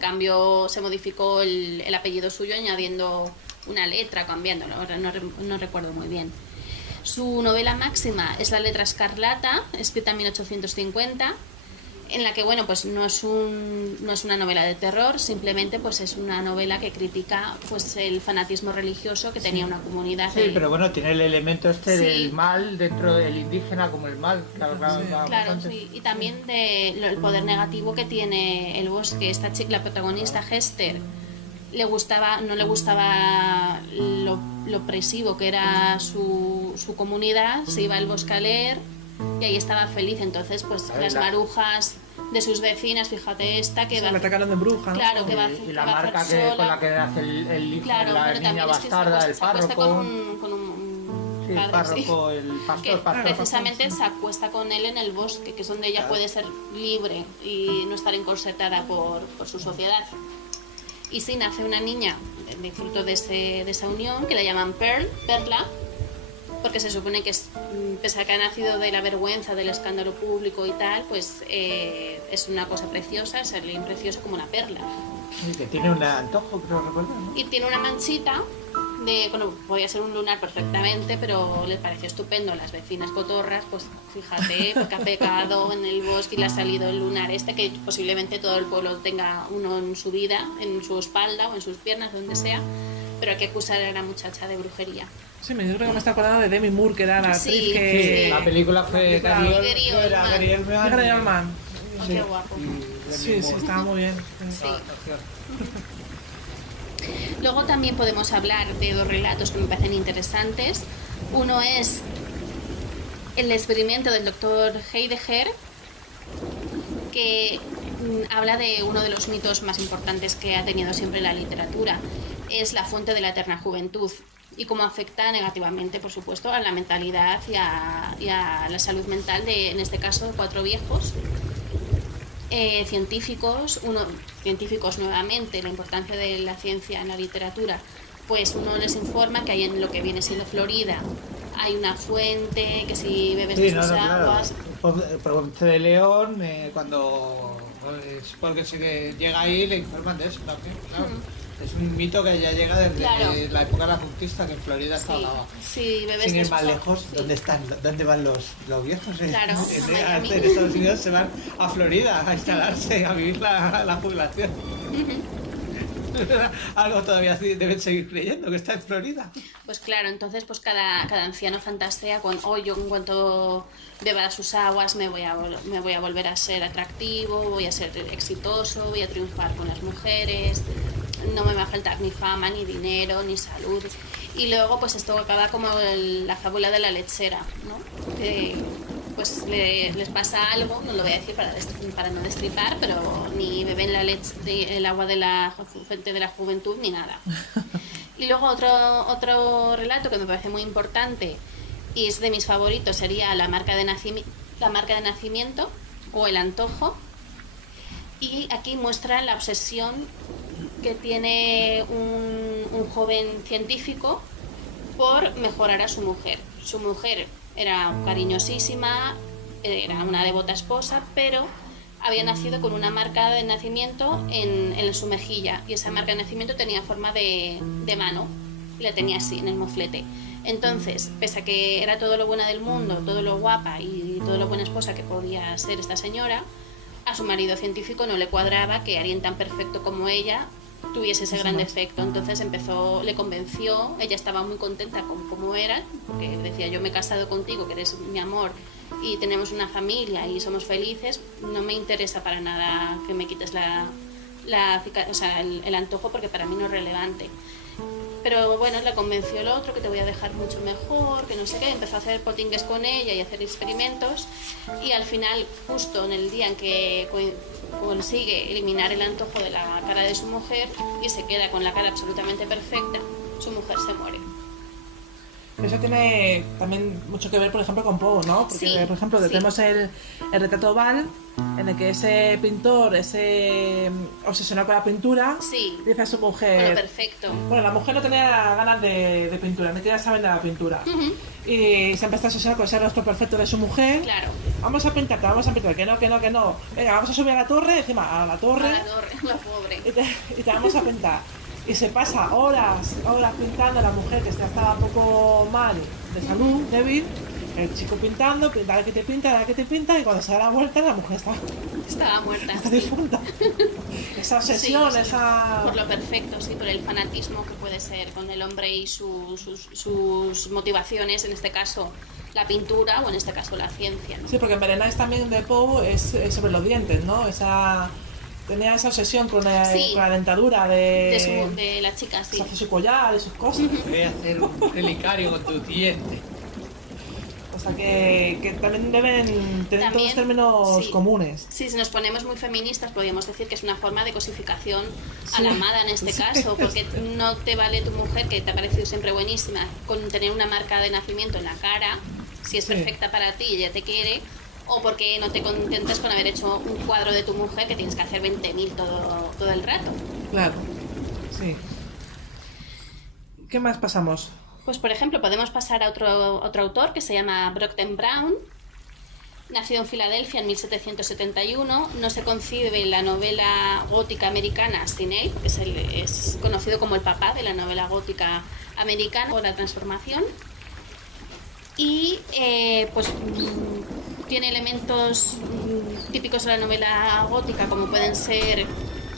modificó el apellido suyo añadiendo una letra, cambiándolo, ahora no recuerdo muy bien. Su novela máxima es La letra escarlata, escrita en 1850, en la que, bueno, pues no es una novela de terror, simplemente pues es una novela que critica pues el fanatismo religioso que tenía una comunidad. Sí, pero bueno, tiene el elemento Sí. del mal dentro del indígena como el mal. Claro, Claro, sí. Y también el poder negativo que tiene el bosque. La protagonista Hester, no le gustaba lo opresivo que era su comunidad, se iba al bosque a leer y ahí estaba feliz. Entonces, pues A ver, las la- marujas de sus vecinas, fíjate esta, que Sí, va me atacaron de bruja, ¿no? Claro, que va a Y que la va a marca hacer con sola. la que nace el hijo Claro, de la bueno, niña también es que bastarda, el se acuesta párroco. con un Sí, el padre, sí. párroco, el Que pastor. precisamente se acuesta con él en el bosque, que es donde ella puede ser libre y no estar encorsetada por su sociedad. Y sí, nace una niña de fruto de esa unión, que la llaman Perla, porque se supone que pese a que ha nacido de la vergüenza, del escándalo público y tal, pues es una cosa preciosa, es alguien precioso como una perla. Sí, que tiene un antojo, creo recordar, ¿no? Y tiene una manchita bueno, podía ser un lunar perfectamente, pero les pareció estupendo. Las vecinas cotorras, pues fíjate, porque ha pecado en el bosque y le ha salido el lunar que posiblemente todo el pueblo tenga uno en su vida, en su espalda o en sus piernas, donde sea, pero hay que acusar a la muchacha de brujería. Sí, yo creo que me está acordando de Demi Moore, que era la actriz Sí, que... Sí, la película fue La película- Gary era Oldman. Gary Oldman. Hija de Oldman. Oh, qué guapo. Sí, sí, estaba muy bien. Sí. Luego también podemos hablar de dos relatos que me parecen interesantes. Uno es el experimento del doctor Heidegger, que habla de uno de los mitos más importantes que ha tenido siempre la literatura. Es la fuente de la eterna juventud y cómo afecta negativamente, por supuesto, a la mentalidad y a la salud mental de, en este caso, 4 viejos. Científicos nuevamente, la importancia de la ciencia en la literatura, pues uno les informa que hay en lo que viene siendo Florida hay una fuente, que si bebes de sus aguas... Ponce de León, porque se llega ahí y le informan de eso también, claro. Es un mito que ya llega desde Claro. la época de la conquista, que en Florida estaba... Si bebes Sin de ir sus más aguas, lejos, sí. ¿dónde van los viejos? Claro, a Miami. En Estados Unidos se van a Florida a instalarse, a vivir la jubilación. Algo todavía así deben seguir creyendo, que está en Florida. Pues claro, entonces pues cada anciano fantasea con, yo en cuanto beba sus aguas me voy a volver a ser atractivo, voy a ser exitoso, voy a triunfar con las mujeres, no me va a faltar ni fama, ni dinero, ni salud. Y luego pues esto acaba como la fábula de la lechera, ¿no? Que pues les pasa algo, no lo voy a decir para no destripar, pero ni beben el agua de la fuente de la juventud ni nada. Y luego otro relato que me parece muy importante y es de mis favoritos sería la marca de nacimiento o el antojo. Y aquí muestra la obsesión que tiene un joven científico por mejorar a su mujer. Su mujer era cariñosísima, era una devota esposa, pero había nacido con una marca de nacimiento en su mejilla, y esa marca de nacimiento tenía forma de mano, y la tenía así en el moflete. Entonces, pese a que era todo lo buena del mundo, todo lo guapa y todo lo buena esposa que podía ser esta señora, a su marido científico no le cuadraba que alguien tan perfecto como ella tuviese ese gran defecto. Entonces le convenció, ella estaba muy contenta con cómo era, porque decía, yo me he casado contigo, que eres mi amor, y tenemos una familia y somos felices, no me interesa para nada que me quites o sea, el antojo, porque para mí no es relevante. Pero bueno, la convenció el otro, que te voy a dejar mucho mejor, que no sé qué, empezó a hacer potingues con ella y a hacer experimentos, y al final, justo en el día en que consigue eliminar el antojo de la cara de su mujer y se queda con la cara absolutamente perfecta, su mujer se muere. Eso tiene también mucho que ver, por ejemplo, con Poe, ¿no? Porque, Sí, por ejemplo, sí. tenemos el retrato oval, en el que ese pintor, obsesionado con la pintura, Sí. dice a su Bueno, mujer... perfecto. Bueno, la mujer no tenía ganas de pintura, ni quería saber de la pintura. Ujú, Y siempre está obsesionado con ese rostro perfecto de su mujer. claro, Vamos a pintarte, vamos a pintar, que no. Venga, vamos a subir a la torre, encima a la torre, a la torre, la pobre. y te vamos a pintar. Y se pasa horas pintando a la mujer que estaba un poco mal de salud, débil. El chico pintando, dale que te pinta, y cuando se da la vuelta la mujer Estaba muerta. está Sí. difunta. Esa obsesión, Sí, sí. esa... Por lo perfecto, sí, por el fanatismo que puede ser con el hombre y sus motivaciones, en este caso la pintura o en este caso la ciencia, ¿no? Sí, porque en Berenice también de Poe es sobre los dientes, ¿no? Tenía esa obsesión con Sí. la dentadura De la chica, sí. se hace su collar y sus cosas. Voy a hacer un relicario con tu diente. O sea que también deben tener También, todos términos sí. comunes. Sí, si nos ponemos muy feministas, podríamos decir que es una forma de cosificación a Sí. la amada en este Sí. caso, porque no te vale tu mujer, que te ha parecido siempre buenísima, con tener una marca de nacimiento en la cara, si es Sí. perfecta para ti y ella te quiere, o porque no te contentas con haber hecho un cuadro de tu mujer que tienes que hacer 20.000 todo el rato. Claro, sí. ¿Qué más pasamos? Pues, por ejemplo, podemos pasar a otro autor que se llama Brockden Brown. Nacido en Filadelfia en 1771, no se concibe la novela gótica americana sin él, que es conocido como el papá de la novela gótica americana o la transformación. Y tiene elementos típicos de la novela gótica, como pueden ser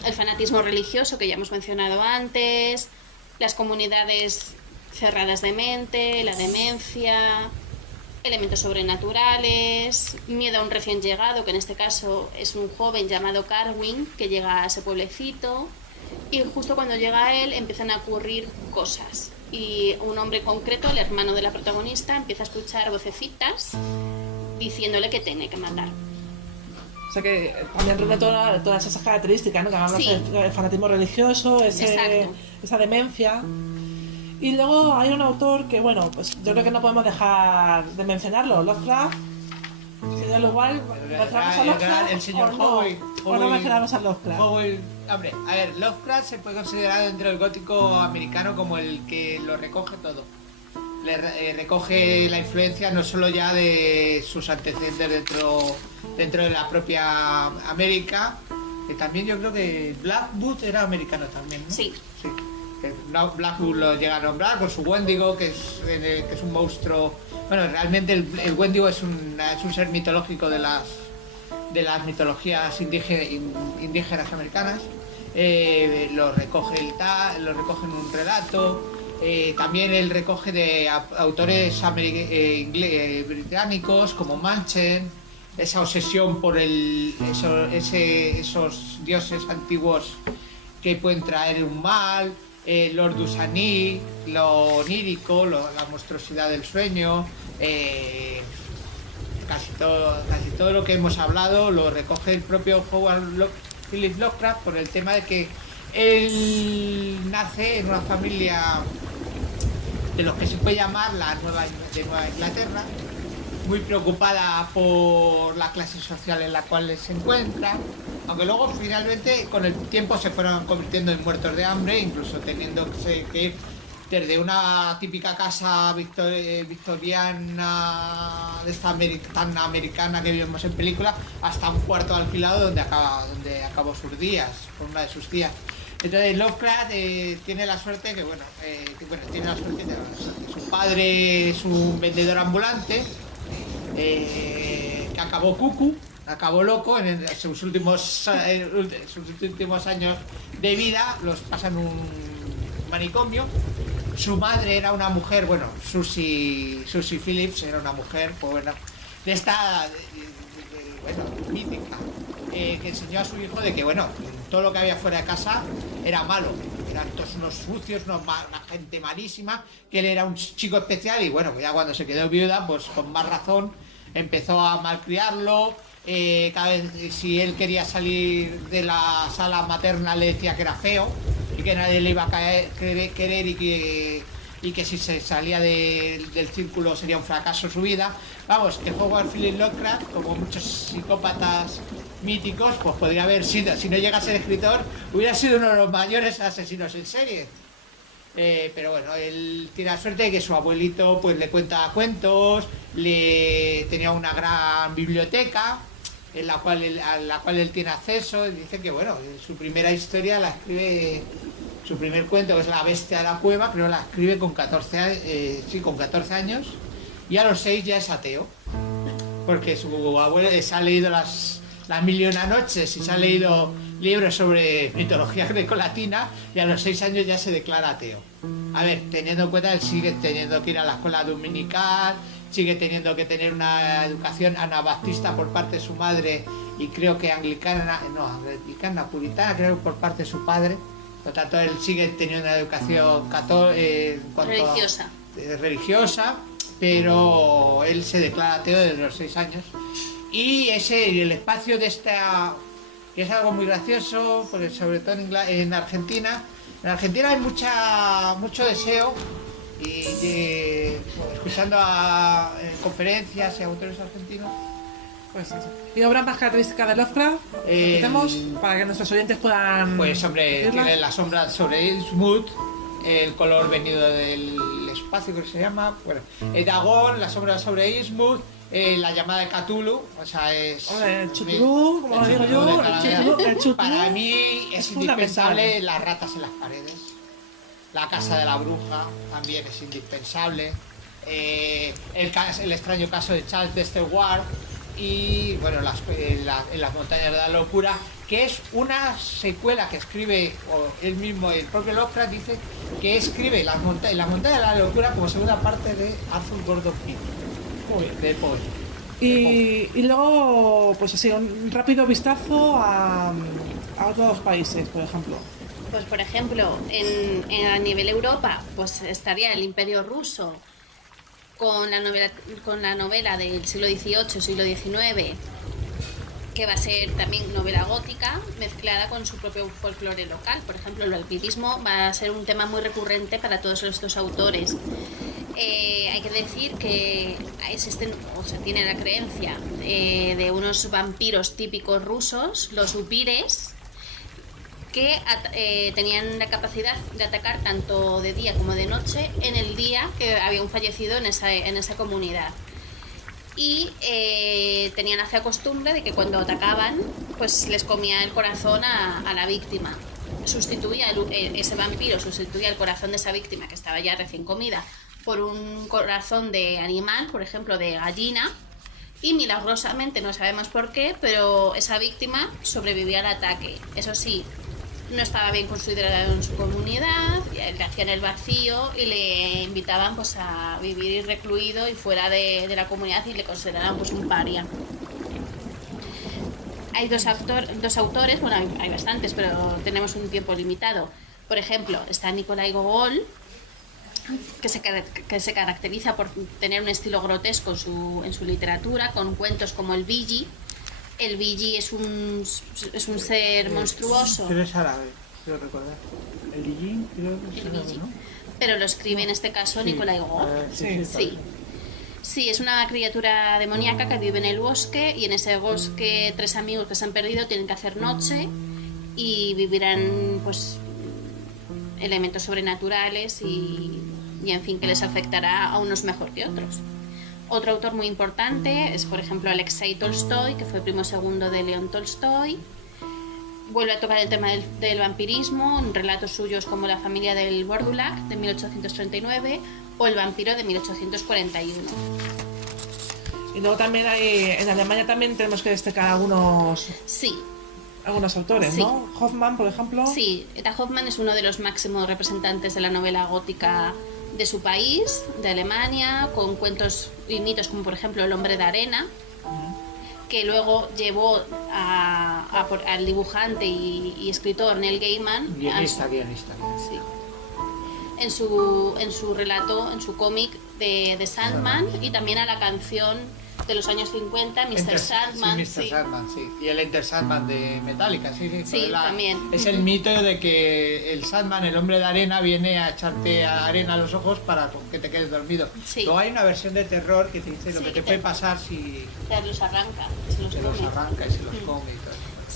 el fanatismo religioso, que ya hemos mencionado antes, las comunidades cerradas de mente, la demencia, elementos sobrenaturales, miedo a un recién llegado, que en este caso es un joven llamado Carwin que llega a ese pueblecito, y justo cuando llega a él empiezan a ocurrir cosas. Y un hombre concreto, el hermano de la protagonista, empieza a escuchar vocecitas diciéndole que tiene que matar. O sea que también reúne todas esas características, ¿no? Que hablamos Sí. del fanatismo religioso, Exacto. esa demencia. Y luego hay un autor que, bueno, pues yo creo que no podemos dejar de mencionarlo, Lovecraft. Si da lo igual, mencionamos a Lovecraft El señor o no, Howey. o no mencionamos a Lovecraft. Howey, hombre, a ver, Lovecraft se puede considerar dentro del gótico americano como el que lo recoge todo. Recoge la influencia no solo ya de sus antecedentes dentro de la propia América, que también yo creo que Blackwood era americano también, ¿no? Sí. Sí. Que Blackwood lo llega a nombrar con su Wendigo, que es un monstruo. Bueno, realmente el Wendigo es un ser mitológico de las mitologías indígenas americanas. Lo recoge en un relato. También él recoge de autores británicos como Manchen, esa obsesión por esos dioses antiguos que pueden traer un mal, Lord Dusaní, lo onírico, la monstruosidad del sueño, casi todo lo que hemos hablado lo recoge el propio Philip Lovecraft, por el tema de que él nace en una familia de lo que se puede llamar la Nueva Inglaterra, muy preocupada por la clase social en la cual se encuentra, aunque luego finalmente con el tiempo se fueron convirtiendo en muertos de hambre, incluso teniendo que ir desde una típica casa victoriana de esta tan americana que vivimos en película, hasta un cuarto alquilado donde acabó sus días, por una de sus tías. Entonces Lovecraft tiene la suerte tiene la suerte de su padre es un vendedor ambulante, que acabó cucu, acabó loco en sus últimos años de vida, los pasa en un manicomio. Su madre era una mujer, Susie Phillips era una mujer, pues bueno, de esta, bueno, mítica, que enseñó a su hijo de que, bueno, todo lo que había fuera de casa era malo, eran todos unos sucios, una gente malísima, que él era un chico especial y bueno, ya cuando se quedó viuda, pues con más razón empezó a malcriarlo. Cada vez si él quería salir de la sala materna le decía que era feo y que nadie le iba a querer y que si se salía del círculo sería un fracaso su vida. Vamos, que Howard Phillips Lovecraft, como muchos psicópatas míticos, pues podría haber sido, si no llega a ser escritor, hubiera sido uno de los mayores asesinos en serie. Pero bueno, él tiene la suerte de que su abuelito pues le cuenta cuentos, tenía una gran biblioteca a la cual él tiene acceso, y dice que bueno, su primera historia la escribe, su primer cuento, que es La bestia de la cueva, creo que la escribe con 14 años, y a los 6 ya es ateo, porque su abuelo se ha leído las mil y una noches y se ha leído libros sobre mitología grecolatina, y a los 6 años ya se declara ateo. A ver, teniendo en cuenta que él sigue teniendo que ir a la escuela dominical, sigue teniendo que tener una educación anabaptista por parte de su madre y creo que anglicana, puritana, creo por parte de su padre. Por tanto, él sigue teniendo una educación religiosa, pero él se declara ateo desde los 6 años. Y el espacio de esta, que es algo muy gracioso, porque sobre todo en Argentina hay mucho deseo, y escuchando a conferencias y autores argentinos. Pues eso. ¿Y obras más características de Lovecraft? Quitemos para que nuestros oyentes puedan... Pues hombre, tiene La sombra sobre Innsmouth, El color venido del espacio, que se llama, bueno, Dagon, La sombra sobre Innsmouth, La llamada de Cthulhu, o sea, es... El Chutulú, como lo digo yo, el Chutulú. Para mí es indispensable Las ratas en las paredes, La casa de la bruja también es indispensable, el extraño caso de Charles Dexter Ward, y bueno, en las montañas de la locura, que es una secuela que escribe, o él mismo, el propio Lovecraft dice que escribe la montaña de la locura como segunda parte de Arthur Gordon Pym, de Poe. Y luego, pues así, un rápido vistazo a otros países, por ejemplo. Pues por ejemplo, a nivel Europa, pues estaría el Imperio Ruso con la novela del siglo XVIII, siglo XIX, que va a ser también novela gótica mezclada con su propio folclore local. Por ejemplo, el vampirismo va a ser un tema muy recurrente para todos estos autores. Hay que decir que existen, o se tiene la creencia de unos vampiros típicos rusos, los upires, que tenían la capacidad de atacar tanto de día como de noche en el día que había un fallecido en esa comunidad. Y tenían la costumbre de que cuando atacaban, pues les comía el corazón a la víctima. Ese vampiro sustituía el corazón de esa víctima, que estaba ya recién comida, por un corazón de animal, por ejemplo de gallina, y milagrosamente, no sabemos por qué, pero esa víctima sobrevivía al ataque. Eso sí, no estaba bien considerado en su comunidad, le hacían el vacío y le invitaban pues a vivir recluido y fuera de la comunidad, y le consideraban pues un paria. Hay dos autores, bueno, hay bastantes, pero tenemos un tiempo limitado. Por ejemplo, está Nikolai Gogol, que se caracteriza por tener un estilo grotesco en su literatura, con cuentos como el Vigi. El Vigi es un ser monstruoso. Pero es árabe, quiero recordar. El Vigi, creo que es árabe, ¿no? Pero lo escribe en este caso Nikolai Gogol. Sí, es una criatura demoníaca que vive en el bosque, y en ese bosque 3 amigos que se han perdido tienen que hacer noche y vivirán pues elementos sobrenaturales y en fin, que les afectará a unos mejor que otros. Otro autor muy importante es, por ejemplo, Alexei Tolstoy, que fue primo segundo de León Tolstoy. Vuelve a tocar el tema del vampirismo en relatos suyos como La familia del Bordulac, de 1839, o El vampiro, de 1841. Y luego también en Alemania también tenemos que destacar algunos autores, sí, ¿no? Hoffmann, por ejemplo. Sí, Eta Hoffmann es uno de los máximos representantes de la novela gótica de su país, de Alemania, con cuentos y mitos como por ejemplo El hombre de arena, que luego llevó al dibujante y escritor Neil Gaiman Guionista. sí, en su relato, en su cómic de Sandman, y también a la canción de los años 50, Mr. Sandman. Sí, Mr. Sandman, sí. Y el Enter Sandman de Metallica, sí. Sí, también. Es el mito de que el Sandman, el hombre de arena, viene a echarte arena a los ojos para que te quedes dormido. Sí. Luego hay una versión de terror que te dice lo que te puede pasar si Te los arranca, se los te los come. arranca y se los come y todo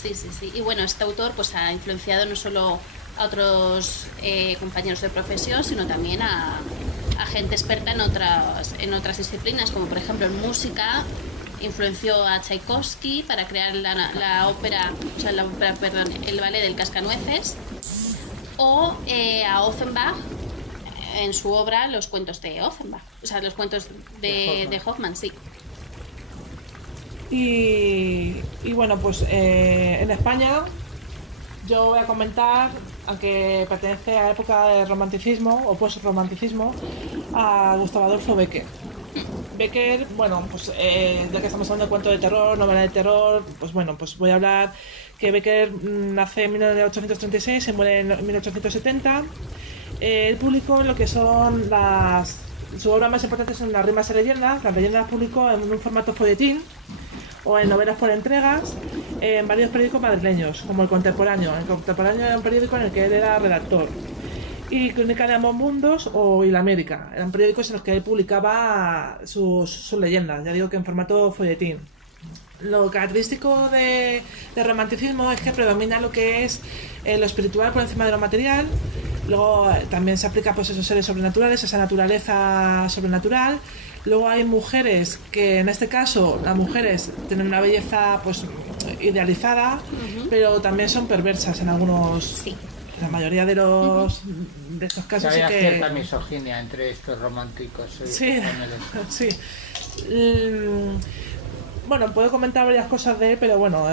eso. Sí. Y bueno, este autor pues ha influenciado no solo a otros compañeros de profesión, sino también a gente experta en otras disciplinas, como por ejemplo en música. Influenció a Tchaikovsky para crear la ópera, el ballet del Cascanueces, o a Offenbach en su obra Los cuentos de Offenbach, o sea, los cuentos de Hoffmann, sí. Y bueno, pues en España yo voy a comentar, aunque pertenece a la época del romanticismo o post-romanticismo, a Gustavo Adolfo Bécquer. Bécquer, bueno, pues ya que estamos hablando de cuento de terror, novela de terror, pues bueno, pues voy a hablar que Bécquer nace en 1836, se muere en 1870. Él publicó lo que son su obra más importante son las rimas y leyendas. Las leyendas las publicó en un formato folletín o en novelas por entregas en varios periódicos madrileños, como El Contemporáneo. El Contemporáneo era un periódico en el que él era redactor. Y Crónica de Ambos Mundos o Il América. Eran periódicos en los que él publicaba sus leyendas, ya digo que en formato folletín. Lo característico de romanticismo es que predomina lo que es lo espiritual por encima de lo material. Luego también se aplica pues esos seres sobrenaturales, esa naturaleza sobrenatural. Luego hay mujeres que, en este caso, las mujeres tienen una belleza pues idealizada, pero también son perversas en algunos... Sí. La mayoría de estos casos sí que... cierta misoginia entre estos románticos. Sí. Bueno, puedo comentar varias cosas de él, pero bueno,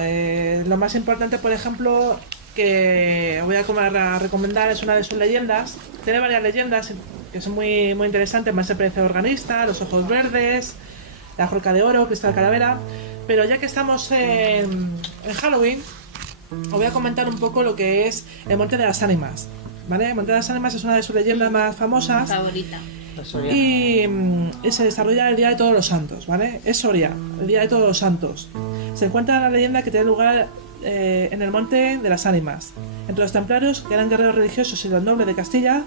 lo más importante, por ejemplo, que voy a recomendar es una de sus leyendas. Tiene varias leyendas que son muy, muy interesantes: Más el organista, Los ojos verdes, La Jorca de oro, Cristal Calavera. Pero ya que estamos en Halloween, os voy a comentar un poco lo que es el Monte de las Ánimas, ¿vale? El Monte de las Ánimas es una de sus leyendas más famosas. Favorita. Y se desarrolla el Día de Todos los Santos, ¿vale? Es Soria, el Día de Todos los Santos. Se encuentra la leyenda que tiene lugar en el Monte de las Ánimas, entre los templarios, que eran guerreros religiosos, y los nobles de Castilla,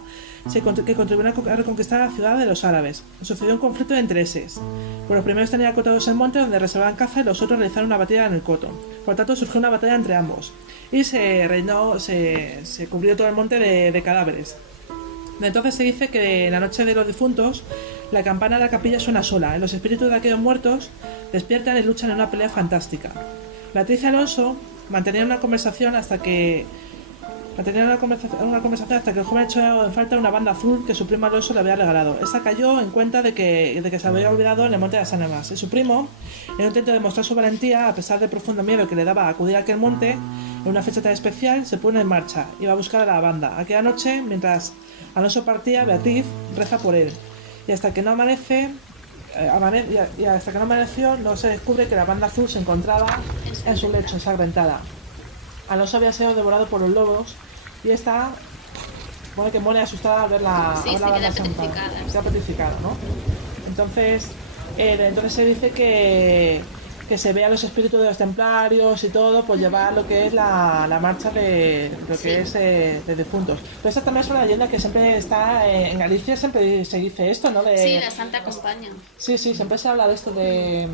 que contribuyeron a reconquistar la ciudad de los árabes. Sucedió un conflicto de intereses. Pues los primeros tenían acotados el monte donde reservaban caza, y los otros realizaron una batalla en el coto. Por tanto, surgió una batalla entre ambos y se cubrió todo el monte de cadáveres. Entonces se dice que en la noche de los difuntos la campana de la capilla suena sola y los espíritus de aquellos muertos despiertan y luchan en una pelea fantástica. Beatriz y Alonso mantenían una conversación hasta que el joven echó en falta una banda azul que su primo Alonso le había regalado. Esta cayó en cuenta de que se había olvidado en el Monte de las Ánimas. Y su primo, en un intento de demostrar su valentía, a pesar del profundo miedo que le daba acudir a aquel monte en una fecha tan especial, se pone en marcha y va a buscar a la banda. Aquella noche, mientras Alonso partía, Beatriz reza por él. Y hasta que no amaneció, no se descubre que la banda azul se encontraba en su lecho, ensangrentada. Alonso había sido devorado por los lobos y esta, bueno, que muere asustada al ver la banda ensangrada. Se ha petrificado, ¿no? Entonces se dice que se ve a los espíritus de los templarios y todo, pues llevar lo que es la marcha de lo que es de difuntos. Pero esta también es una leyenda que siempre está en Galicia, siempre se dice esto, ¿no? Sí, la Santa Compaña. Sí, siempre se habla de esto de...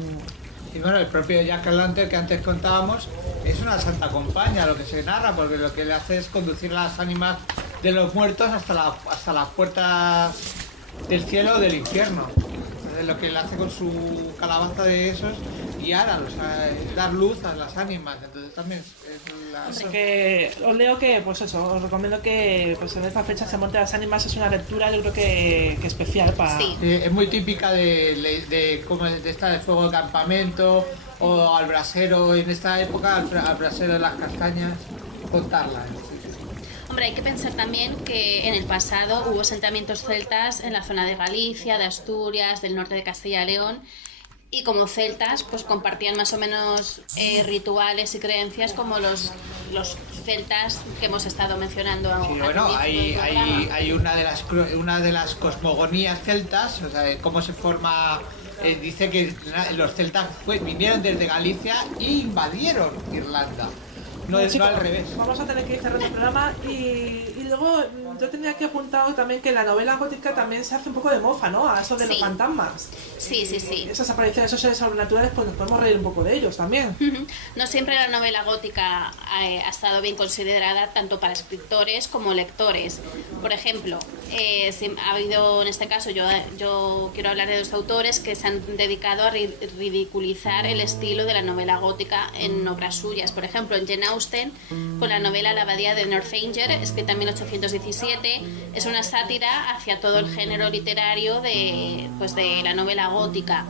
Y bueno, el propio Jack Lantern que antes contábamos es una santa compañía, lo que se narra, porque lo que le hace es conducir las ánimas de los muertos hasta las puertas del cielo o del infierno. Entonces, lo que le hace con su calabaza de esos, guiar dar luz a las ánimas. Entonces también es la... Así que os leo que, pues eso, os recomiendo que pues en esta fecha se Monte de las Ánimas. Es una lectura, yo creo que especial para... Sí. Es muy típica de esta de fuego de campamento o al brasero en esta época, al brasero de las castañas, contarla. Hombre, hay que pensar también que en el pasado hubo asentamientos celtas en la zona de Galicia, de Asturias, del norte de Castilla y León, y como celtas pues compartían más o menos rituales y creencias como los celtas que hemos estado mencionando. Sí, bueno, hay una de las cosmogonías celtas, o sea, de cómo se forma. Dice que los celtas vinieron desde Galicia e invadieron Irlanda. No es Chicos, al revés. Vamos a tener que ir cerrando el programa y luego yo tenía aquí apuntado también que la novela gótica también se hace un poco de mofa, ¿no? A eso de los Sí. fantasmas. Sí. Esas apariciones, esos seres sobrenaturales, pues nos podemos reír un poco de ellos también. No siempre la novela gótica ha estado bien considerada tanto para escritores como lectores. Por ejemplo, ha habido, en este caso, yo quiero hablar de dos autores que se han dedicado a ridiculizar el estilo de la novela gótica en obras suyas. Por ejemplo, en Jane Austen, con la novela La abadía de Northanger, escrita en 1817, es una sátira hacia todo el género literario de la novela gótica.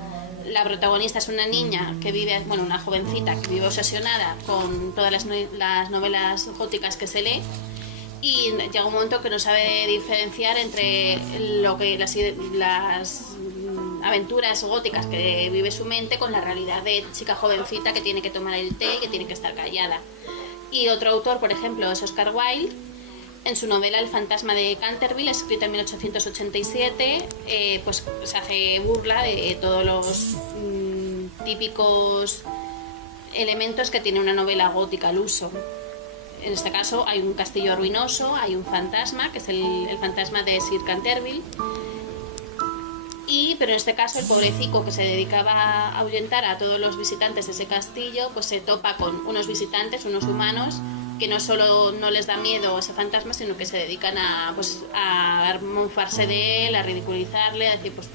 La protagonista es una niña que vive, una jovencita que vive obsesionada con todas las novelas góticas que se lee, y llega un momento que no sabe diferenciar entre lo que las aventuras góticas que vive su mente con la realidad de chica jovencita que tiene que tomar el té y que tiene que estar callada. Y otro autor, por ejemplo, es Oscar Wilde. En su novela El fantasma de Canterville, escrita en 1887, pues se hace burla de todos los típicos elementos que tiene una novela gótica al uso. En este caso hay un castillo ruinoso, hay un fantasma, que es el fantasma de Sir Canterville, pero en este caso el pobrecito que se dedicaba a ahuyentar a todos los visitantes de ese castillo, pues se topa con unos visitantes, unos humanos, que no solo no les da miedo ese fantasma, sino que se dedican a mofarse de él, a ridiculizarle, a decir, pues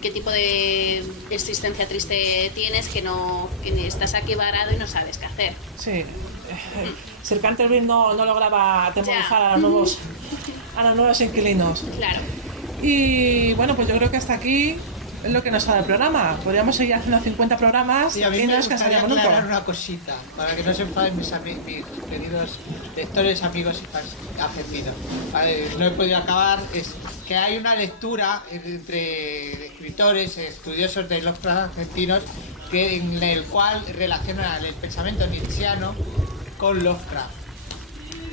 qué tipo de existencia triste tienes, que estás aquí varado y no sabes qué hacer. Sí. Sir Canterville no lograba atemorizar a los nuevos inquilinos. Claro. Y bueno, pues yo creo que hasta aquí es lo que nos sale el programa. Podríamos seguir haciendo 50 programas Sí, a mí y no me nos gustaría cansaríamos aclarar nunca. una cosita, para que no se enfaden mis queridos lectores, amigos y fans afectados. Vale, no he podido acabar, es que hay una lectura entre escritores, estudiosos de los argentinos, en el cual relacionan el pensamiento nietzscheano con Lovecraft.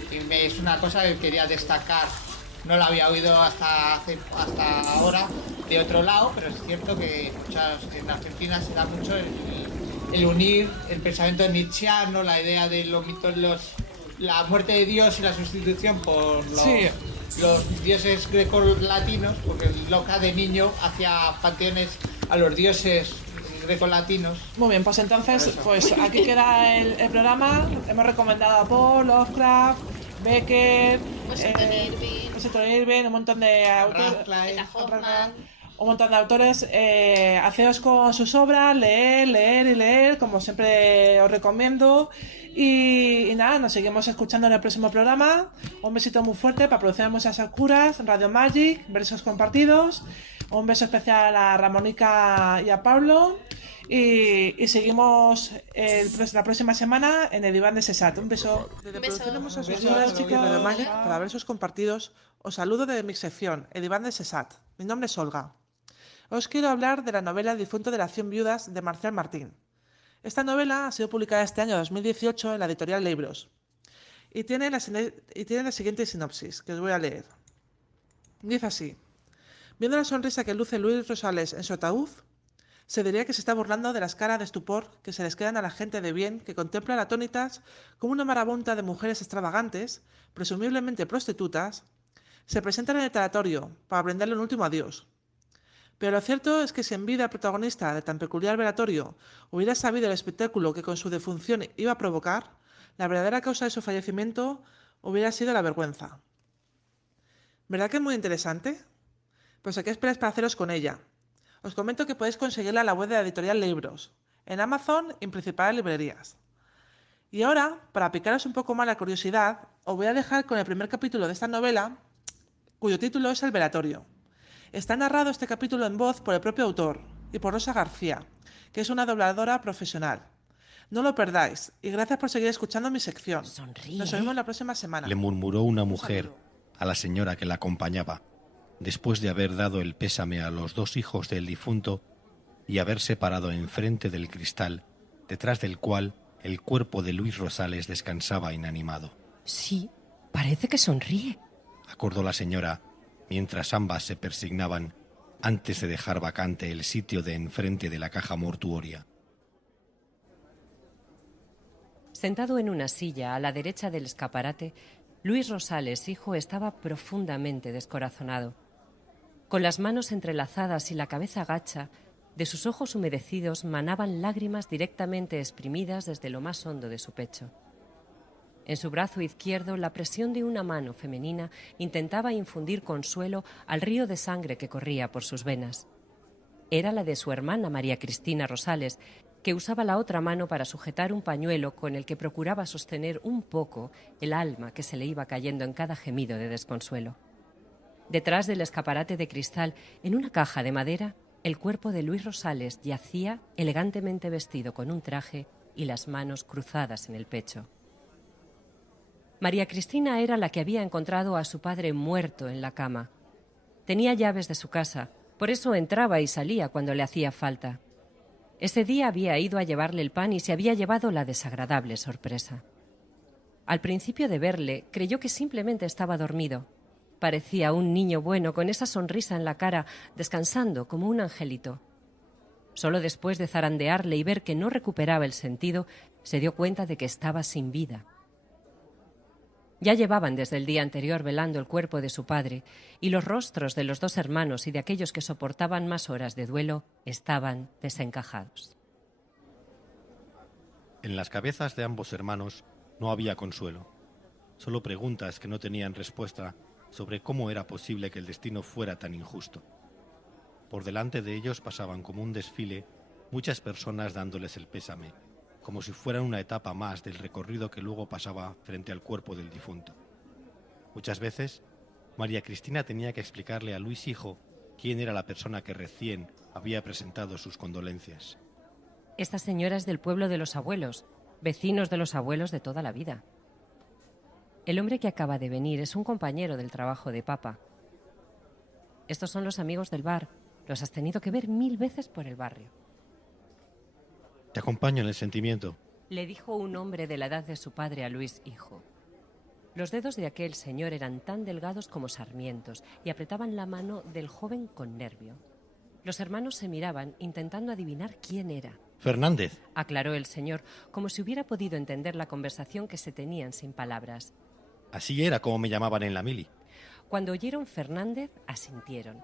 Y es una cosa que quería destacar. No lo había oído hasta ahora de otro lado, pero es cierto que en Argentina se da mucho el unir el pensamiento nietzscheano, la idea de los mitos, la muerte de Dios y la sustitución por los dioses grecolatinos, porque Locke de niño hacía panteones a los dioses grecolatinos. Muy bien, pues entonces pues aquí queda el programa. Hemos recomendado a Poe, Lovecraft, Becker, Washington Irving, un montón de autores, un montón de autores. Haceos con sus obras, leer, como siempre os recomiendo. Y nada, nos seguimos escuchando en el próximo programa. Un besito muy fuerte para Producciones Musas Oscuras, Radio Magic, Versos Compartidos. Un beso especial a Ramónica y a Pablo. Y seguimos la próxima semana en el diván de Sesat. Un beso. Desde Producciones Musas Oscuras, chicos, Radio Magic, para Versos Compartidos. Os saludo desde mi sección, el diván de Sesat. Mi nombre es Olga. Os quiero hablar de la novela El difunto de las 100 viudas de Marcial Martín. Esta novela ha sido publicada este año 2018 en la editorial Libros y tiene la siguiente sinopsis, que os voy a leer. Dice así: viendo la sonrisa que luce Luis Rosales en su ataúd, se diría que se está burlando de las caras de estupor que se les quedan a la gente de bien que contemplan atónitas como una marabunta de mujeres extravagantes, presumiblemente prostitutas, se presentan en el tanatorio para brindarle un último adiós. Pero lo cierto es que si en vida el protagonista de tan peculiar velatorio hubiera sabido el espectáculo que con su defunción iba a provocar, la verdadera causa de su fallecimiento hubiera sido la vergüenza. ¿Verdad que es muy interesante? Pues ¿a qué esperáis para haceros con ella? Os comento que podéis conseguirla en la web de la editorial Libros, en Amazon y en principales librerías. Y ahora, para picaros un poco más la curiosidad, os voy a dejar con el primer capítulo de esta novela, cuyo título es El velatorio. Está narrado este capítulo en voz por el propio autor y por Rosa García, que es una dobladora profesional. No lo perdáis, y gracias por seguir escuchando mi sección. Sonríe. Nos vemos la próxima semana. Le murmuró una mujer a la señora que la acompañaba, después de haber dado el pésame a los 2 hijos del difunto y haberse parado enfrente del cristal, detrás del cual el cuerpo de Luis Rosales descansaba inanimado. Sí, parece que sonríe. Acordó la señora, mientras ambas se persignaban antes de dejar vacante el sitio de enfrente de la caja mortuoria. Sentado en una silla a la derecha del escaparate, Luis Rosales, hijo, estaba profundamente descorazonado. Con las manos entrelazadas y la cabeza gacha, de sus ojos humedecidos manaban lágrimas directamente exprimidas desde lo más hondo de su pecho. En su brazo izquierdo, la presión de una mano femenina intentaba infundir consuelo al río de sangre que corría por sus venas. Era la de su hermana María Cristina Rosales, que usaba la otra mano para sujetar un pañuelo con el que procuraba sostener un poco el alma que se le iba cayendo en cada gemido de desconsuelo. Detrás del escaparate de cristal, en una caja de madera, el cuerpo de Luis Rosales yacía elegantemente vestido con un traje y las manos cruzadas en el pecho. María Cristina era la que había encontrado a su padre muerto en la cama. Tenía llaves de su casa, por eso entraba y salía cuando le hacía falta. Ese día había ido a llevarle el pan y se había llevado la desagradable sorpresa. Al principio de verle, creyó que simplemente estaba dormido. Parecía un niño bueno con esa sonrisa en la cara, descansando como un angelito. Solo después de zarandearle y ver que no recuperaba el sentido, se dio cuenta de que estaba sin vida. Ya llevaban desde el día anterior velando el cuerpo de su padre, y los rostros de los 2 hermanos y de aquellos que soportaban más horas de duelo estaban desencajados. En las cabezas de ambos hermanos no había consuelo, solo preguntas que no tenían respuesta sobre cómo era posible que el destino fuera tan injusto. Por delante de ellos pasaban como un desfile muchas personas dándoles el pésame, como si fueran una etapa más del recorrido que luego pasaba frente al cuerpo del difunto. Muchas veces, María Cristina tenía que explicarle a Luis hijo quién era la persona que recién había presentado sus condolencias. Esta señora es del pueblo de los abuelos, vecinos de los abuelos de toda la vida. El hombre que acaba de venir es un compañero del trabajo de papá. Estos son los amigos del bar. Los has tenido que ver 1000 veces por el barrio. Te acompaño en el sentimiento. Le dijo un hombre de la edad de su padre a Luis hijo. Los dedos de aquel señor eran tan delgados como sarmientos y apretaban la mano del joven con nervio. Los hermanos se miraban intentando adivinar quién era. Fernández, Aclaró el señor, como si hubiera podido entender la conversación que se tenían sin palabras. así era como me llamaban en la mili. Cuando oyeron Fernández, asintieron.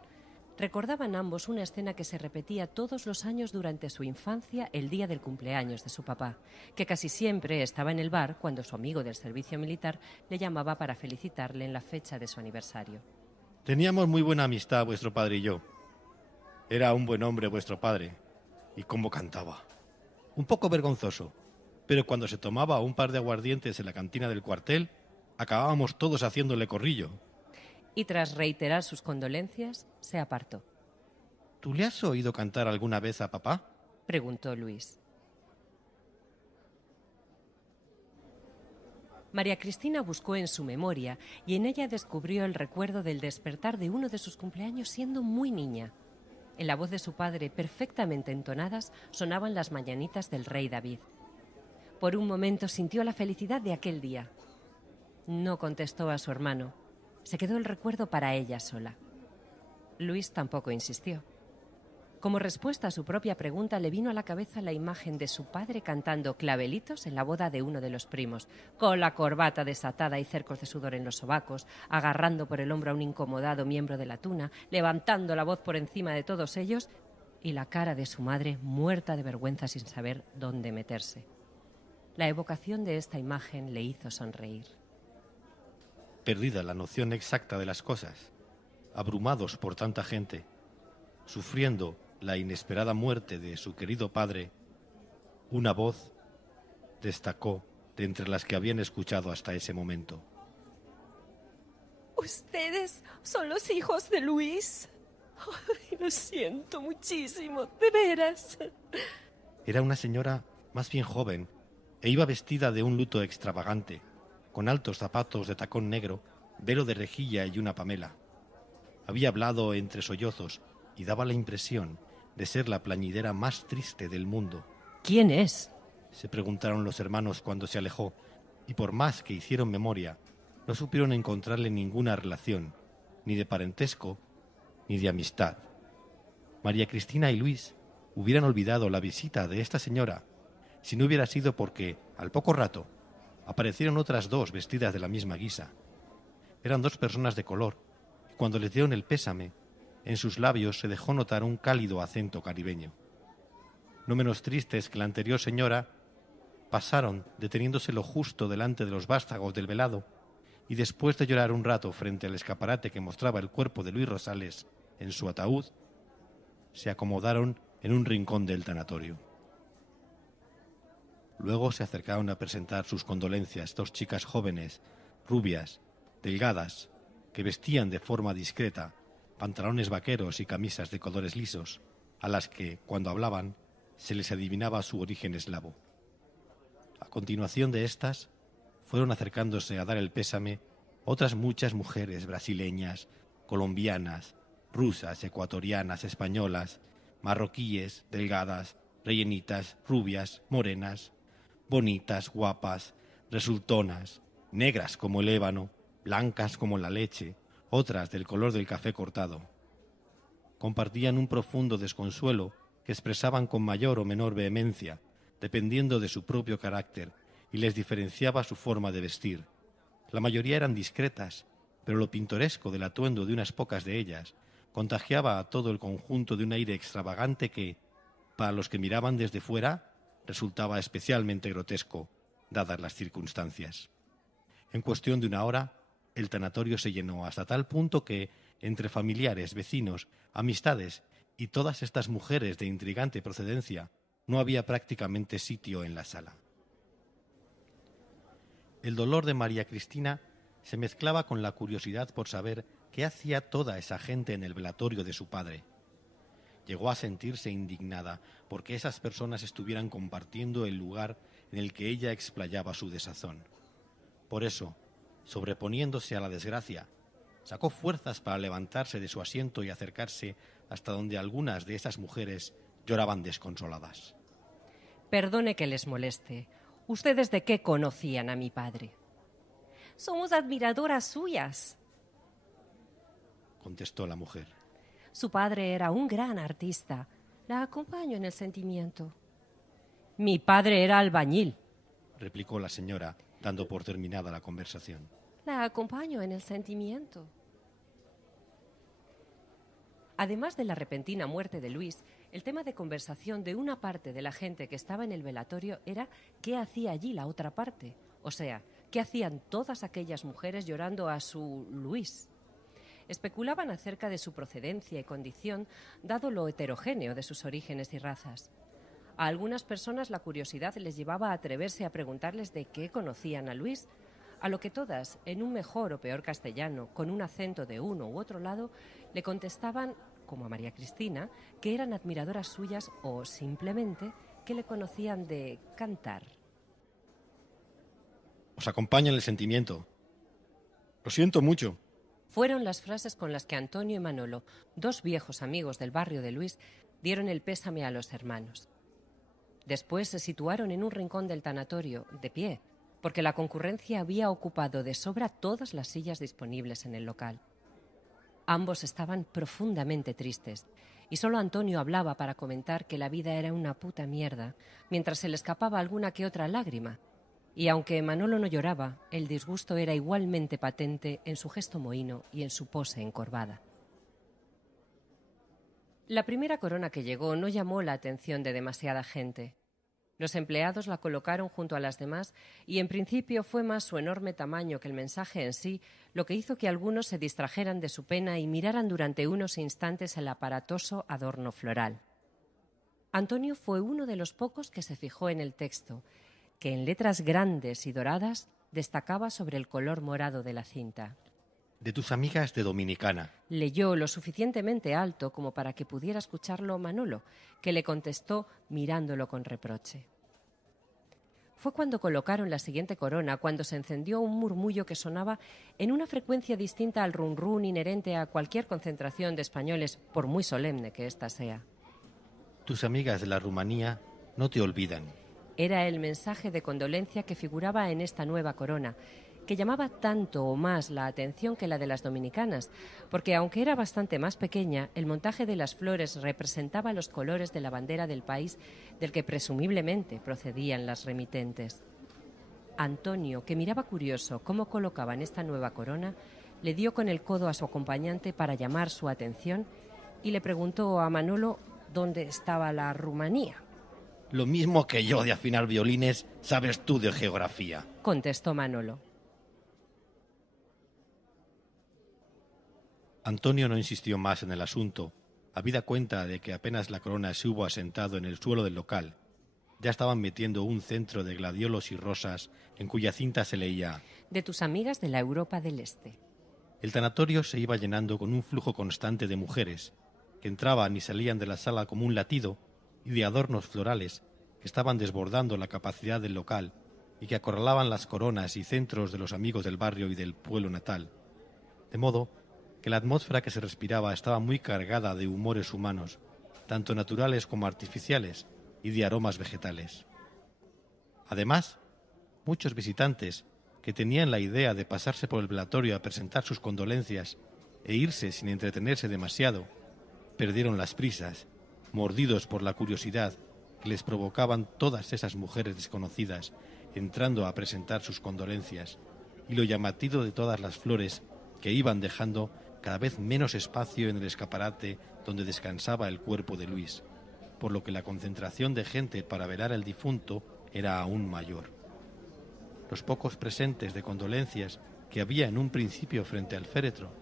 Recordaban ambos una escena que se repetía todos los años durante su infancia el día del cumpleaños de su papá, que casi siempre estaba en el bar cuando su amigo del servicio militar le llamaba para felicitarle en la fecha de su aniversario. Teníamos muy buena amistad vuestro padre y yo. Era un buen hombre vuestro padre. Y cómo cantaba. Un poco vergonzoso, pero cuando se tomaba un par de aguardientes en la cantina del cuartel, acabábamos todos haciéndole corrillo. Y tras reiterar sus condolencias, se apartó. ¿Tú le has oído cantar alguna vez a papá? Preguntó Luis. María Cristina buscó en su memoria y en ella descubrió el recuerdo del despertar de uno de sus cumpleaños siendo muy niña. En la voz de su padre, perfectamente entonadas, sonaban las mañanitas del rey David. Por un momento sintió la felicidad de aquel día. No contestó a su hermano. Se quedó el recuerdo para ella sola. Luis tampoco insistió. Como respuesta a su propia pregunta, le vino a la cabeza la imagen de su padre cantando clavelitos en la boda de uno de los primos, con la corbata desatada y cercos de sudor en los sobacos, agarrando por el hombro a un incomodado miembro de la tuna, levantando la voz por encima de todos ellos, y la cara de su madre muerta de vergüenza sin saber dónde meterse. La evocación de esta imagen le hizo sonreír. Perdida la noción exacta de las cosas, abrumados por tanta gente, sufriendo la inesperada muerte de su querido padre, una voz destacó de entre las que habían escuchado hasta ese momento. ¿Ustedes son los hijos de Luis? Ay, lo siento muchísimo, de veras. Era una señora más bien joven, e iba vestida de un luto extravagante, con altos zapatos de tacón negro, velo de rejilla y una pamela. Había hablado entre sollozos y daba la impresión de ser la plañidera más triste del mundo. ¿Quién es?, se preguntaron los hermanos cuando se alejó, y por más que hicieron memoria, no supieron encontrarle ninguna relación, ni de parentesco, ni de amistad. María Cristina y Luis hubieran olvidado la visita de esta señora si no hubiera sido porque, al poco rato, aparecieron otras dos vestidas de la misma guisa. Eran dos personas de color, y cuando les dieron el pésame, en sus labios se dejó notar un cálido acento caribeño. No menos tristes que la anterior señora, pasaron deteniéndose lo justo delante de los vástagos del velado, y después de llorar un rato frente al escaparate que mostraba el cuerpo de Luis Rosales en su ataúd, se acomodaron en un rincón del tanatorio. Luego se acercaron a presentar sus condolencias dos chicas jóvenes, rubias, delgadas, que vestían de forma discreta pantalones vaqueros y camisas de colores lisos, a las que, cuando hablaban, se les adivinaba su origen eslavo. A continuación de estas, fueron acercándose a dar el pésame otras muchas mujeres brasileñas, colombianas, rusas, ecuatorianas, españolas, marroquíes, delgadas, rellenitas, rubias, morenas, bonitas, guapas, resultonas, negras como el ébano, blancas como la leche, otras del color del café cortado. Compartían un profundo desconsuelo que expresaban con mayor o menor vehemencia, dependiendo de su propio carácter, y les diferenciaba su forma de vestir. La mayoría eran discretas, pero lo pintoresco del atuendo de unas pocas de ellas contagiaba a todo el conjunto de un aire extravagante que, para los que miraban desde fuera, resultaba especialmente grotesco, dadas las circunstancias. En cuestión de una hora, el tanatorio se llenó hasta tal punto que, entre familiares, vecinos, amistades y todas estas mujeres de intrigante procedencia, no había prácticamente sitio en la sala. El dolor de María Cristina se mezclaba con la curiosidad por saber qué hacía toda esa gente en el velatorio de su padre. Llegó a sentirse indignada porque esas personas estuvieran compartiendo el lugar en el que ella explayaba su desazón. Por eso, sobreponiéndose a la desgracia, sacó fuerzas para levantarse de su asiento y acercarse hasta donde algunas de esas mujeres lloraban desconsoladas. Perdone que les moleste. ¿Ustedes de qué conocían a mi padre? Somos admiradoras suyas, contestó la mujer. Su padre era un gran artista. La acompaño en el sentimiento. Mi padre era albañil, replicó la señora, dando por terminada la conversación. La acompaño en el sentimiento. Además de la repentina muerte de Luis, el tema de conversación de una parte de la gente que estaba en el velatorio era qué hacía allí la otra parte, o sea, qué hacían todas aquellas mujeres llorando a su Luis. Especulaban acerca de su procedencia y condición, dado lo heterogéneo de sus orígenes y razas. A algunas personas la curiosidad les llevaba a atreverse a preguntarles de qué conocían a Luis, a lo que todas, en un mejor o peor castellano, con un acento de uno u otro lado, le contestaban, como a María Cristina, que eran admiradoras suyas o, simplemente, que le conocían de cantar. Os acompaña en el sentimiento. Lo siento mucho. Fueron las frases con las que Antonio y Manolo, dos viejos amigos del barrio de Luis, dieron el pésame a los hermanos. Después se situaron en un rincón del tanatorio, de pie, porque la concurrencia había ocupado de sobra todas las sillas disponibles en el local. Ambos estaban profundamente tristes, y solo Antonio hablaba para comentar que la vida era una puta mierda, mientras se le escapaba alguna que otra lágrima. Y aunque Manolo no lloraba, el disgusto era igualmente patente en su gesto mohíno y en su pose encorvada. La primera corona que llegó no llamó la atención de demasiada gente. Los empleados la colocaron junto a las demás y en principio fue más su enorme tamaño que el mensaje en sí lo que hizo que algunos se distrajeran de su pena y miraran durante unos instantes el aparatoso adorno floral. Antonio fue uno de los pocos que se fijó en el texto, que en letras grandes y doradas destacaba sobre el color morado de la cinta. De tus amigas de Dominicana. Leyó lo suficientemente alto como para que pudiera escucharlo Manolo, que le contestó mirándolo con reproche. Fue cuando colocaron la siguiente corona, cuando se encendió un murmullo que sonaba en una frecuencia distinta al run run inherente a cualquier concentración de españoles, por muy solemne que ésta sea. Tus amigas de la Rumanía no te olvidan. Era el mensaje de condolencia que figuraba en esta nueva corona, que llamaba tanto o más la atención que la de las dominicanas, porque aunque era bastante más pequeña, el montaje de las flores representaba los colores de la bandera del país del que presumiblemente procedían las remitentes. Antonio, que miraba curioso cómo colocaban esta nueva corona, le dio con el codo a su acompañante para llamar su atención y le preguntó a Manolo dónde estaba la Rumanía. Lo mismo que yo de afinar violines, sabes tú de geografía, contestó Manolo. Antonio no insistió más en el asunto, habida cuenta de que apenas la corona se hubo asentado en el suelo del local, ya estaban metiendo un centro de gladiolos y rosas en cuya cinta se leía: de tus amigas de la Europa del Este. El tanatorio se iba llenando con un flujo constante de mujeres, que entraban y salían de la sala como un latido, y de adornos florales, que estaban desbordando la capacidad del local y que acorralaban las coronas y centros de los amigos del barrio y del pueblo natal, de modo que la atmósfera que se respiraba estaba muy cargada de humores humanos, tanto naturales como artificiales, y de aromas vegetales. Además, muchos visitantes, que tenían la idea de pasarse por el velatorio a presentar sus condolencias e irse sin entretenerse demasiado, perdieron las prisas, mordidos por la curiosidad que les provocaban todas esas mujeres desconocidas entrando a presentar sus condolencias, y lo llamativo de todas las flores que iban dejando cada vez menos espacio en el escaparate donde descansaba el cuerpo de Luis, por lo que la concentración de gente para velar al difunto era aún mayor. Los pocos presentes de condolencias que había en un principio frente al féretro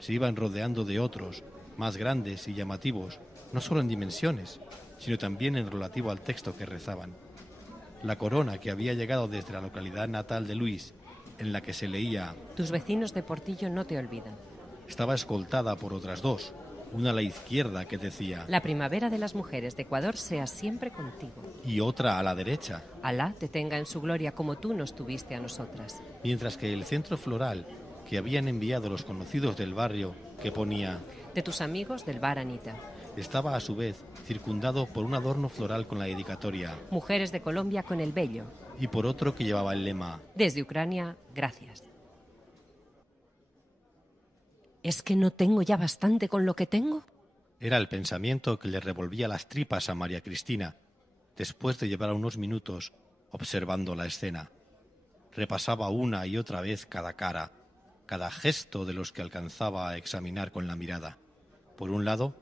se iban rodeando de otros, más grandes y llamativos, no solo en dimensiones, sino también en relativo al texto que rezaban. La corona que había llegado desde la localidad natal de Luis, en la que se leía: tus vecinos de Portillo no te olvidan, estaba escoltada por otras dos, una a la izquierda que decía: la primavera de las mujeres de Ecuador sea siempre contigo, y otra a la derecha: Alá te tenga en su gloria como tú nos tuviste a nosotras. Mientras que el centro floral que habían enviado los conocidos del barrio, que ponía: de tus amigos del bar Anita, estaba a su vez circundado por un adorno floral con la dedicatoria: mujeres de Colombia con el bello, y por otro que llevaba el lema: desde Ucrania, gracias. ¿Es que no tengo ya bastante con lo que tengo? Era el pensamiento que le revolvía las tripas a María Cristina, después de llevar unos minutos observando la escena. Repasaba una y otra vez cada cara, cada gesto de los que alcanzaba a examinar con la mirada. Por un lado,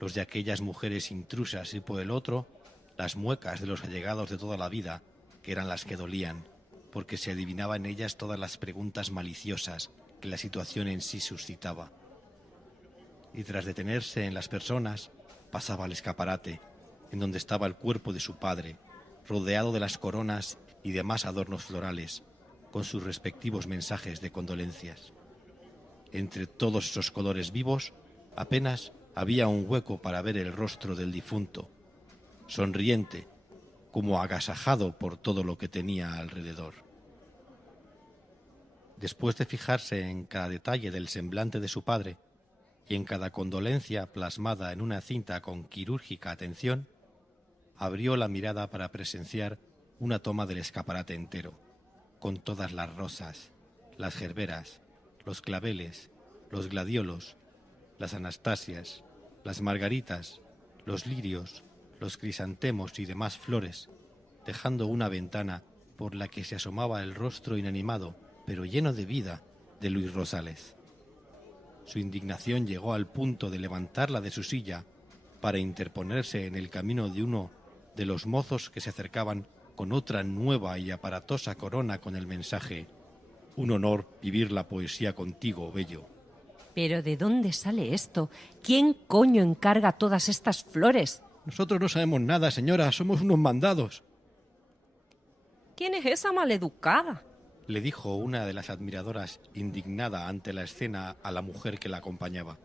los de aquellas mujeres intrusas, y por el otro, las muecas de los allegados de toda la vida, que eran las que dolían, porque se adivinaba en ellas todas las preguntas maliciosas que la situación en sí suscitaba. Y tras detenerse en las personas, pasaba al escaparate, en donde estaba el cuerpo de su padre, rodeado de las coronas y demás adornos florales, con sus respectivos mensajes de condolencias. Entre todos esos colores vivos, apenas había un hueco para ver el rostro del difunto, sonriente, como agasajado por todo lo que tenía alrededor. Después de fijarse en cada detalle del semblante de su padre y en cada condolencia plasmada en una cinta con quirúrgica atención, abrió la mirada para presenciar una toma del escaparate entero, con todas las rosas, las gerberas, los claveles, los gladiolos, las anastasias, las margaritas, los lirios, los crisantemos y demás flores, dejando una ventana por la que se asomaba el rostro inanimado, pero lleno de vida, de Luis Rosales. Su indignación llegó al punto de levantarla de su silla para interponerse en el camino de uno de los mozos que se acercaban con otra nueva y aparatosa corona con el mensaje: un honor vivir la poesía contigo, bello. ¿Pero de dónde sale esto? ¿Quién coño encarga todas estas flores? Nosotros no sabemos nada, señora, somos unos mandados. ¿Quién es esa maleducada?, le dijo una de las admiradoras, indignada ante la escena, a la mujer que la acompañaba.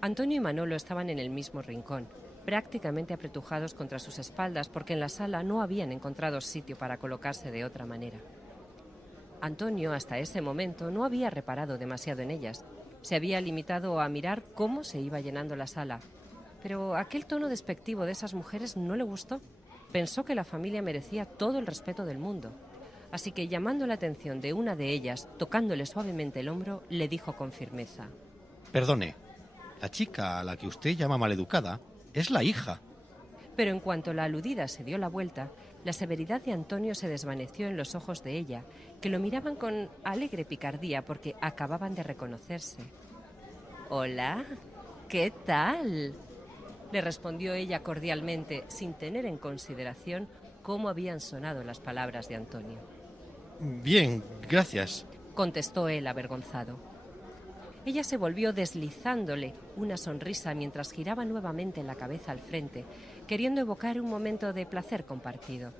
Antonio y Manolo estaban en el mismo rincón, prácticamente apretujados contra sus espaldas porque en la sala no habían encontrado sitio para colocarse de otra manera. Antonio, hasta ese momento, no había reparado demasiado en ellas. Se había limitado a mirar cómo se iba llenando la sala. Pero aquel tono despectivo de esas mujeres no le gustó. Pensó que la familia merecía todo el respeto del mundo. Así que, llamando la atención de una de ellas, tocándole suavemente el hombro, le dijo con firmeza: Perdone, la chica a la que usted llama maleducada es la hija. Pero en cuanto la aludida se dio la vuelta, la severidad de Antonio se desvaneció en los ojos de ella, que lo miraban con alegre picardía porque acababan de reconocerse. «Hola, ¿qué tal?», le respondió ella cordialmente, sin tener en consideración cómo habían sonado las palabras de Antonio. Bien, gracias, contestó él avergonzado. Ella se volvió deslizándole una sonrisa mientras giraba nuevamente la cabeza al frente, queriendo evocar un momento de placer compartido.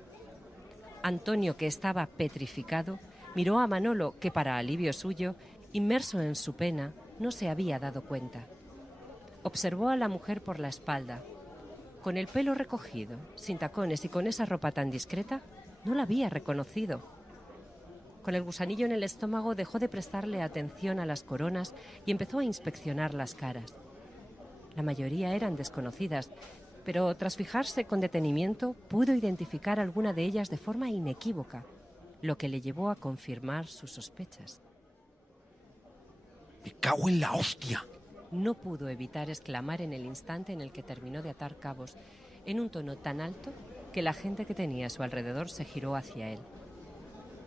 Antonio, que estaba petrificado, miró a Manolo, que para alivio suyo, inmerso en su pena, no se había dado cuenta. Observó a la mujer por la espalda. Con el pelo recogido, sin tacones y con esa ropa tan discreta, no la había reconocido. Con el gusanillo en el estómago dejó de prestarle atención a las coronas y empezó a inspeccionar las caras. La mayoría eran desconocidas, pero tras fijarse con detenimiento pudo identificar alguna de ellas de forma inequívoca, lo que le llevó a confirmar sus sospechas. ¡Me cago en la hostia! No pudo evitar exclamar en el instante en el que terminó de atar cabos, en un tono tan alto que la gente que tenía a su alrededor se giró hacia él.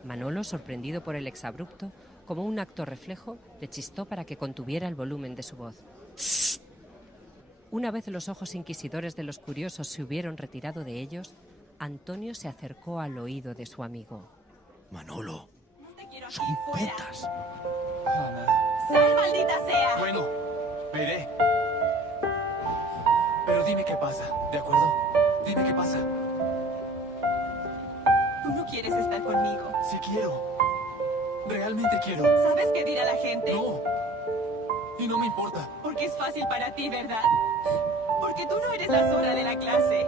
Manolo, sorprendido por el exabrupto, como un acto reflejo, le chistó para que contuviera el volumen de su voz. ¡Tss! Una vez los ojos inquisidores de los curiosos se hubieron retirado de ellos, Antonio se acercó al oído de su amigo. Manolo, son putas. ¡Sal, maldita sea! Bueno, me iré. Pero dime qué pasa, ¿de acuerdo? Dime qué pasa. Tú no quieres estar conmigo. Sí quiero. Realmente quiero. ¿Sabes qué dirá la gente? No. Y no me importa. Porque es fácil para ti, ¿verdad? Porque tú no eres la zorra de la clase.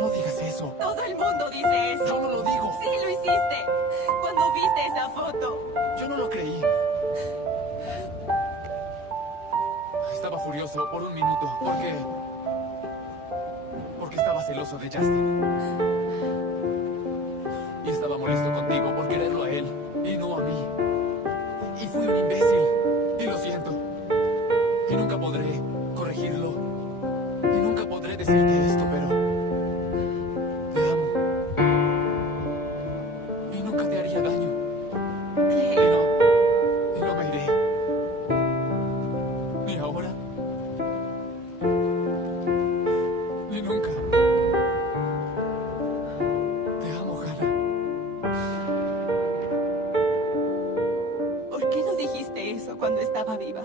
No digas eso. Todo el mundo dice eso. Yo no lo digo. Sí, lo hiciste. Cuando viste esa foto. Yo no lo creí. Estaba furioso por un minuto. Porque estaba celoso de Justin. Y estaba molesto contigo por quererlo a él y no a mí. Y fui un imbécil. Y lo siento. Y nunca podré corregirlo. Y nunca podré decirte esto, pero te amo. Y nunca te haría daño. Y no me iré. Ni ahora. Ni nunca. Te amo, Hannah. ¿Por qué no dijiste eso cuando estaba viva?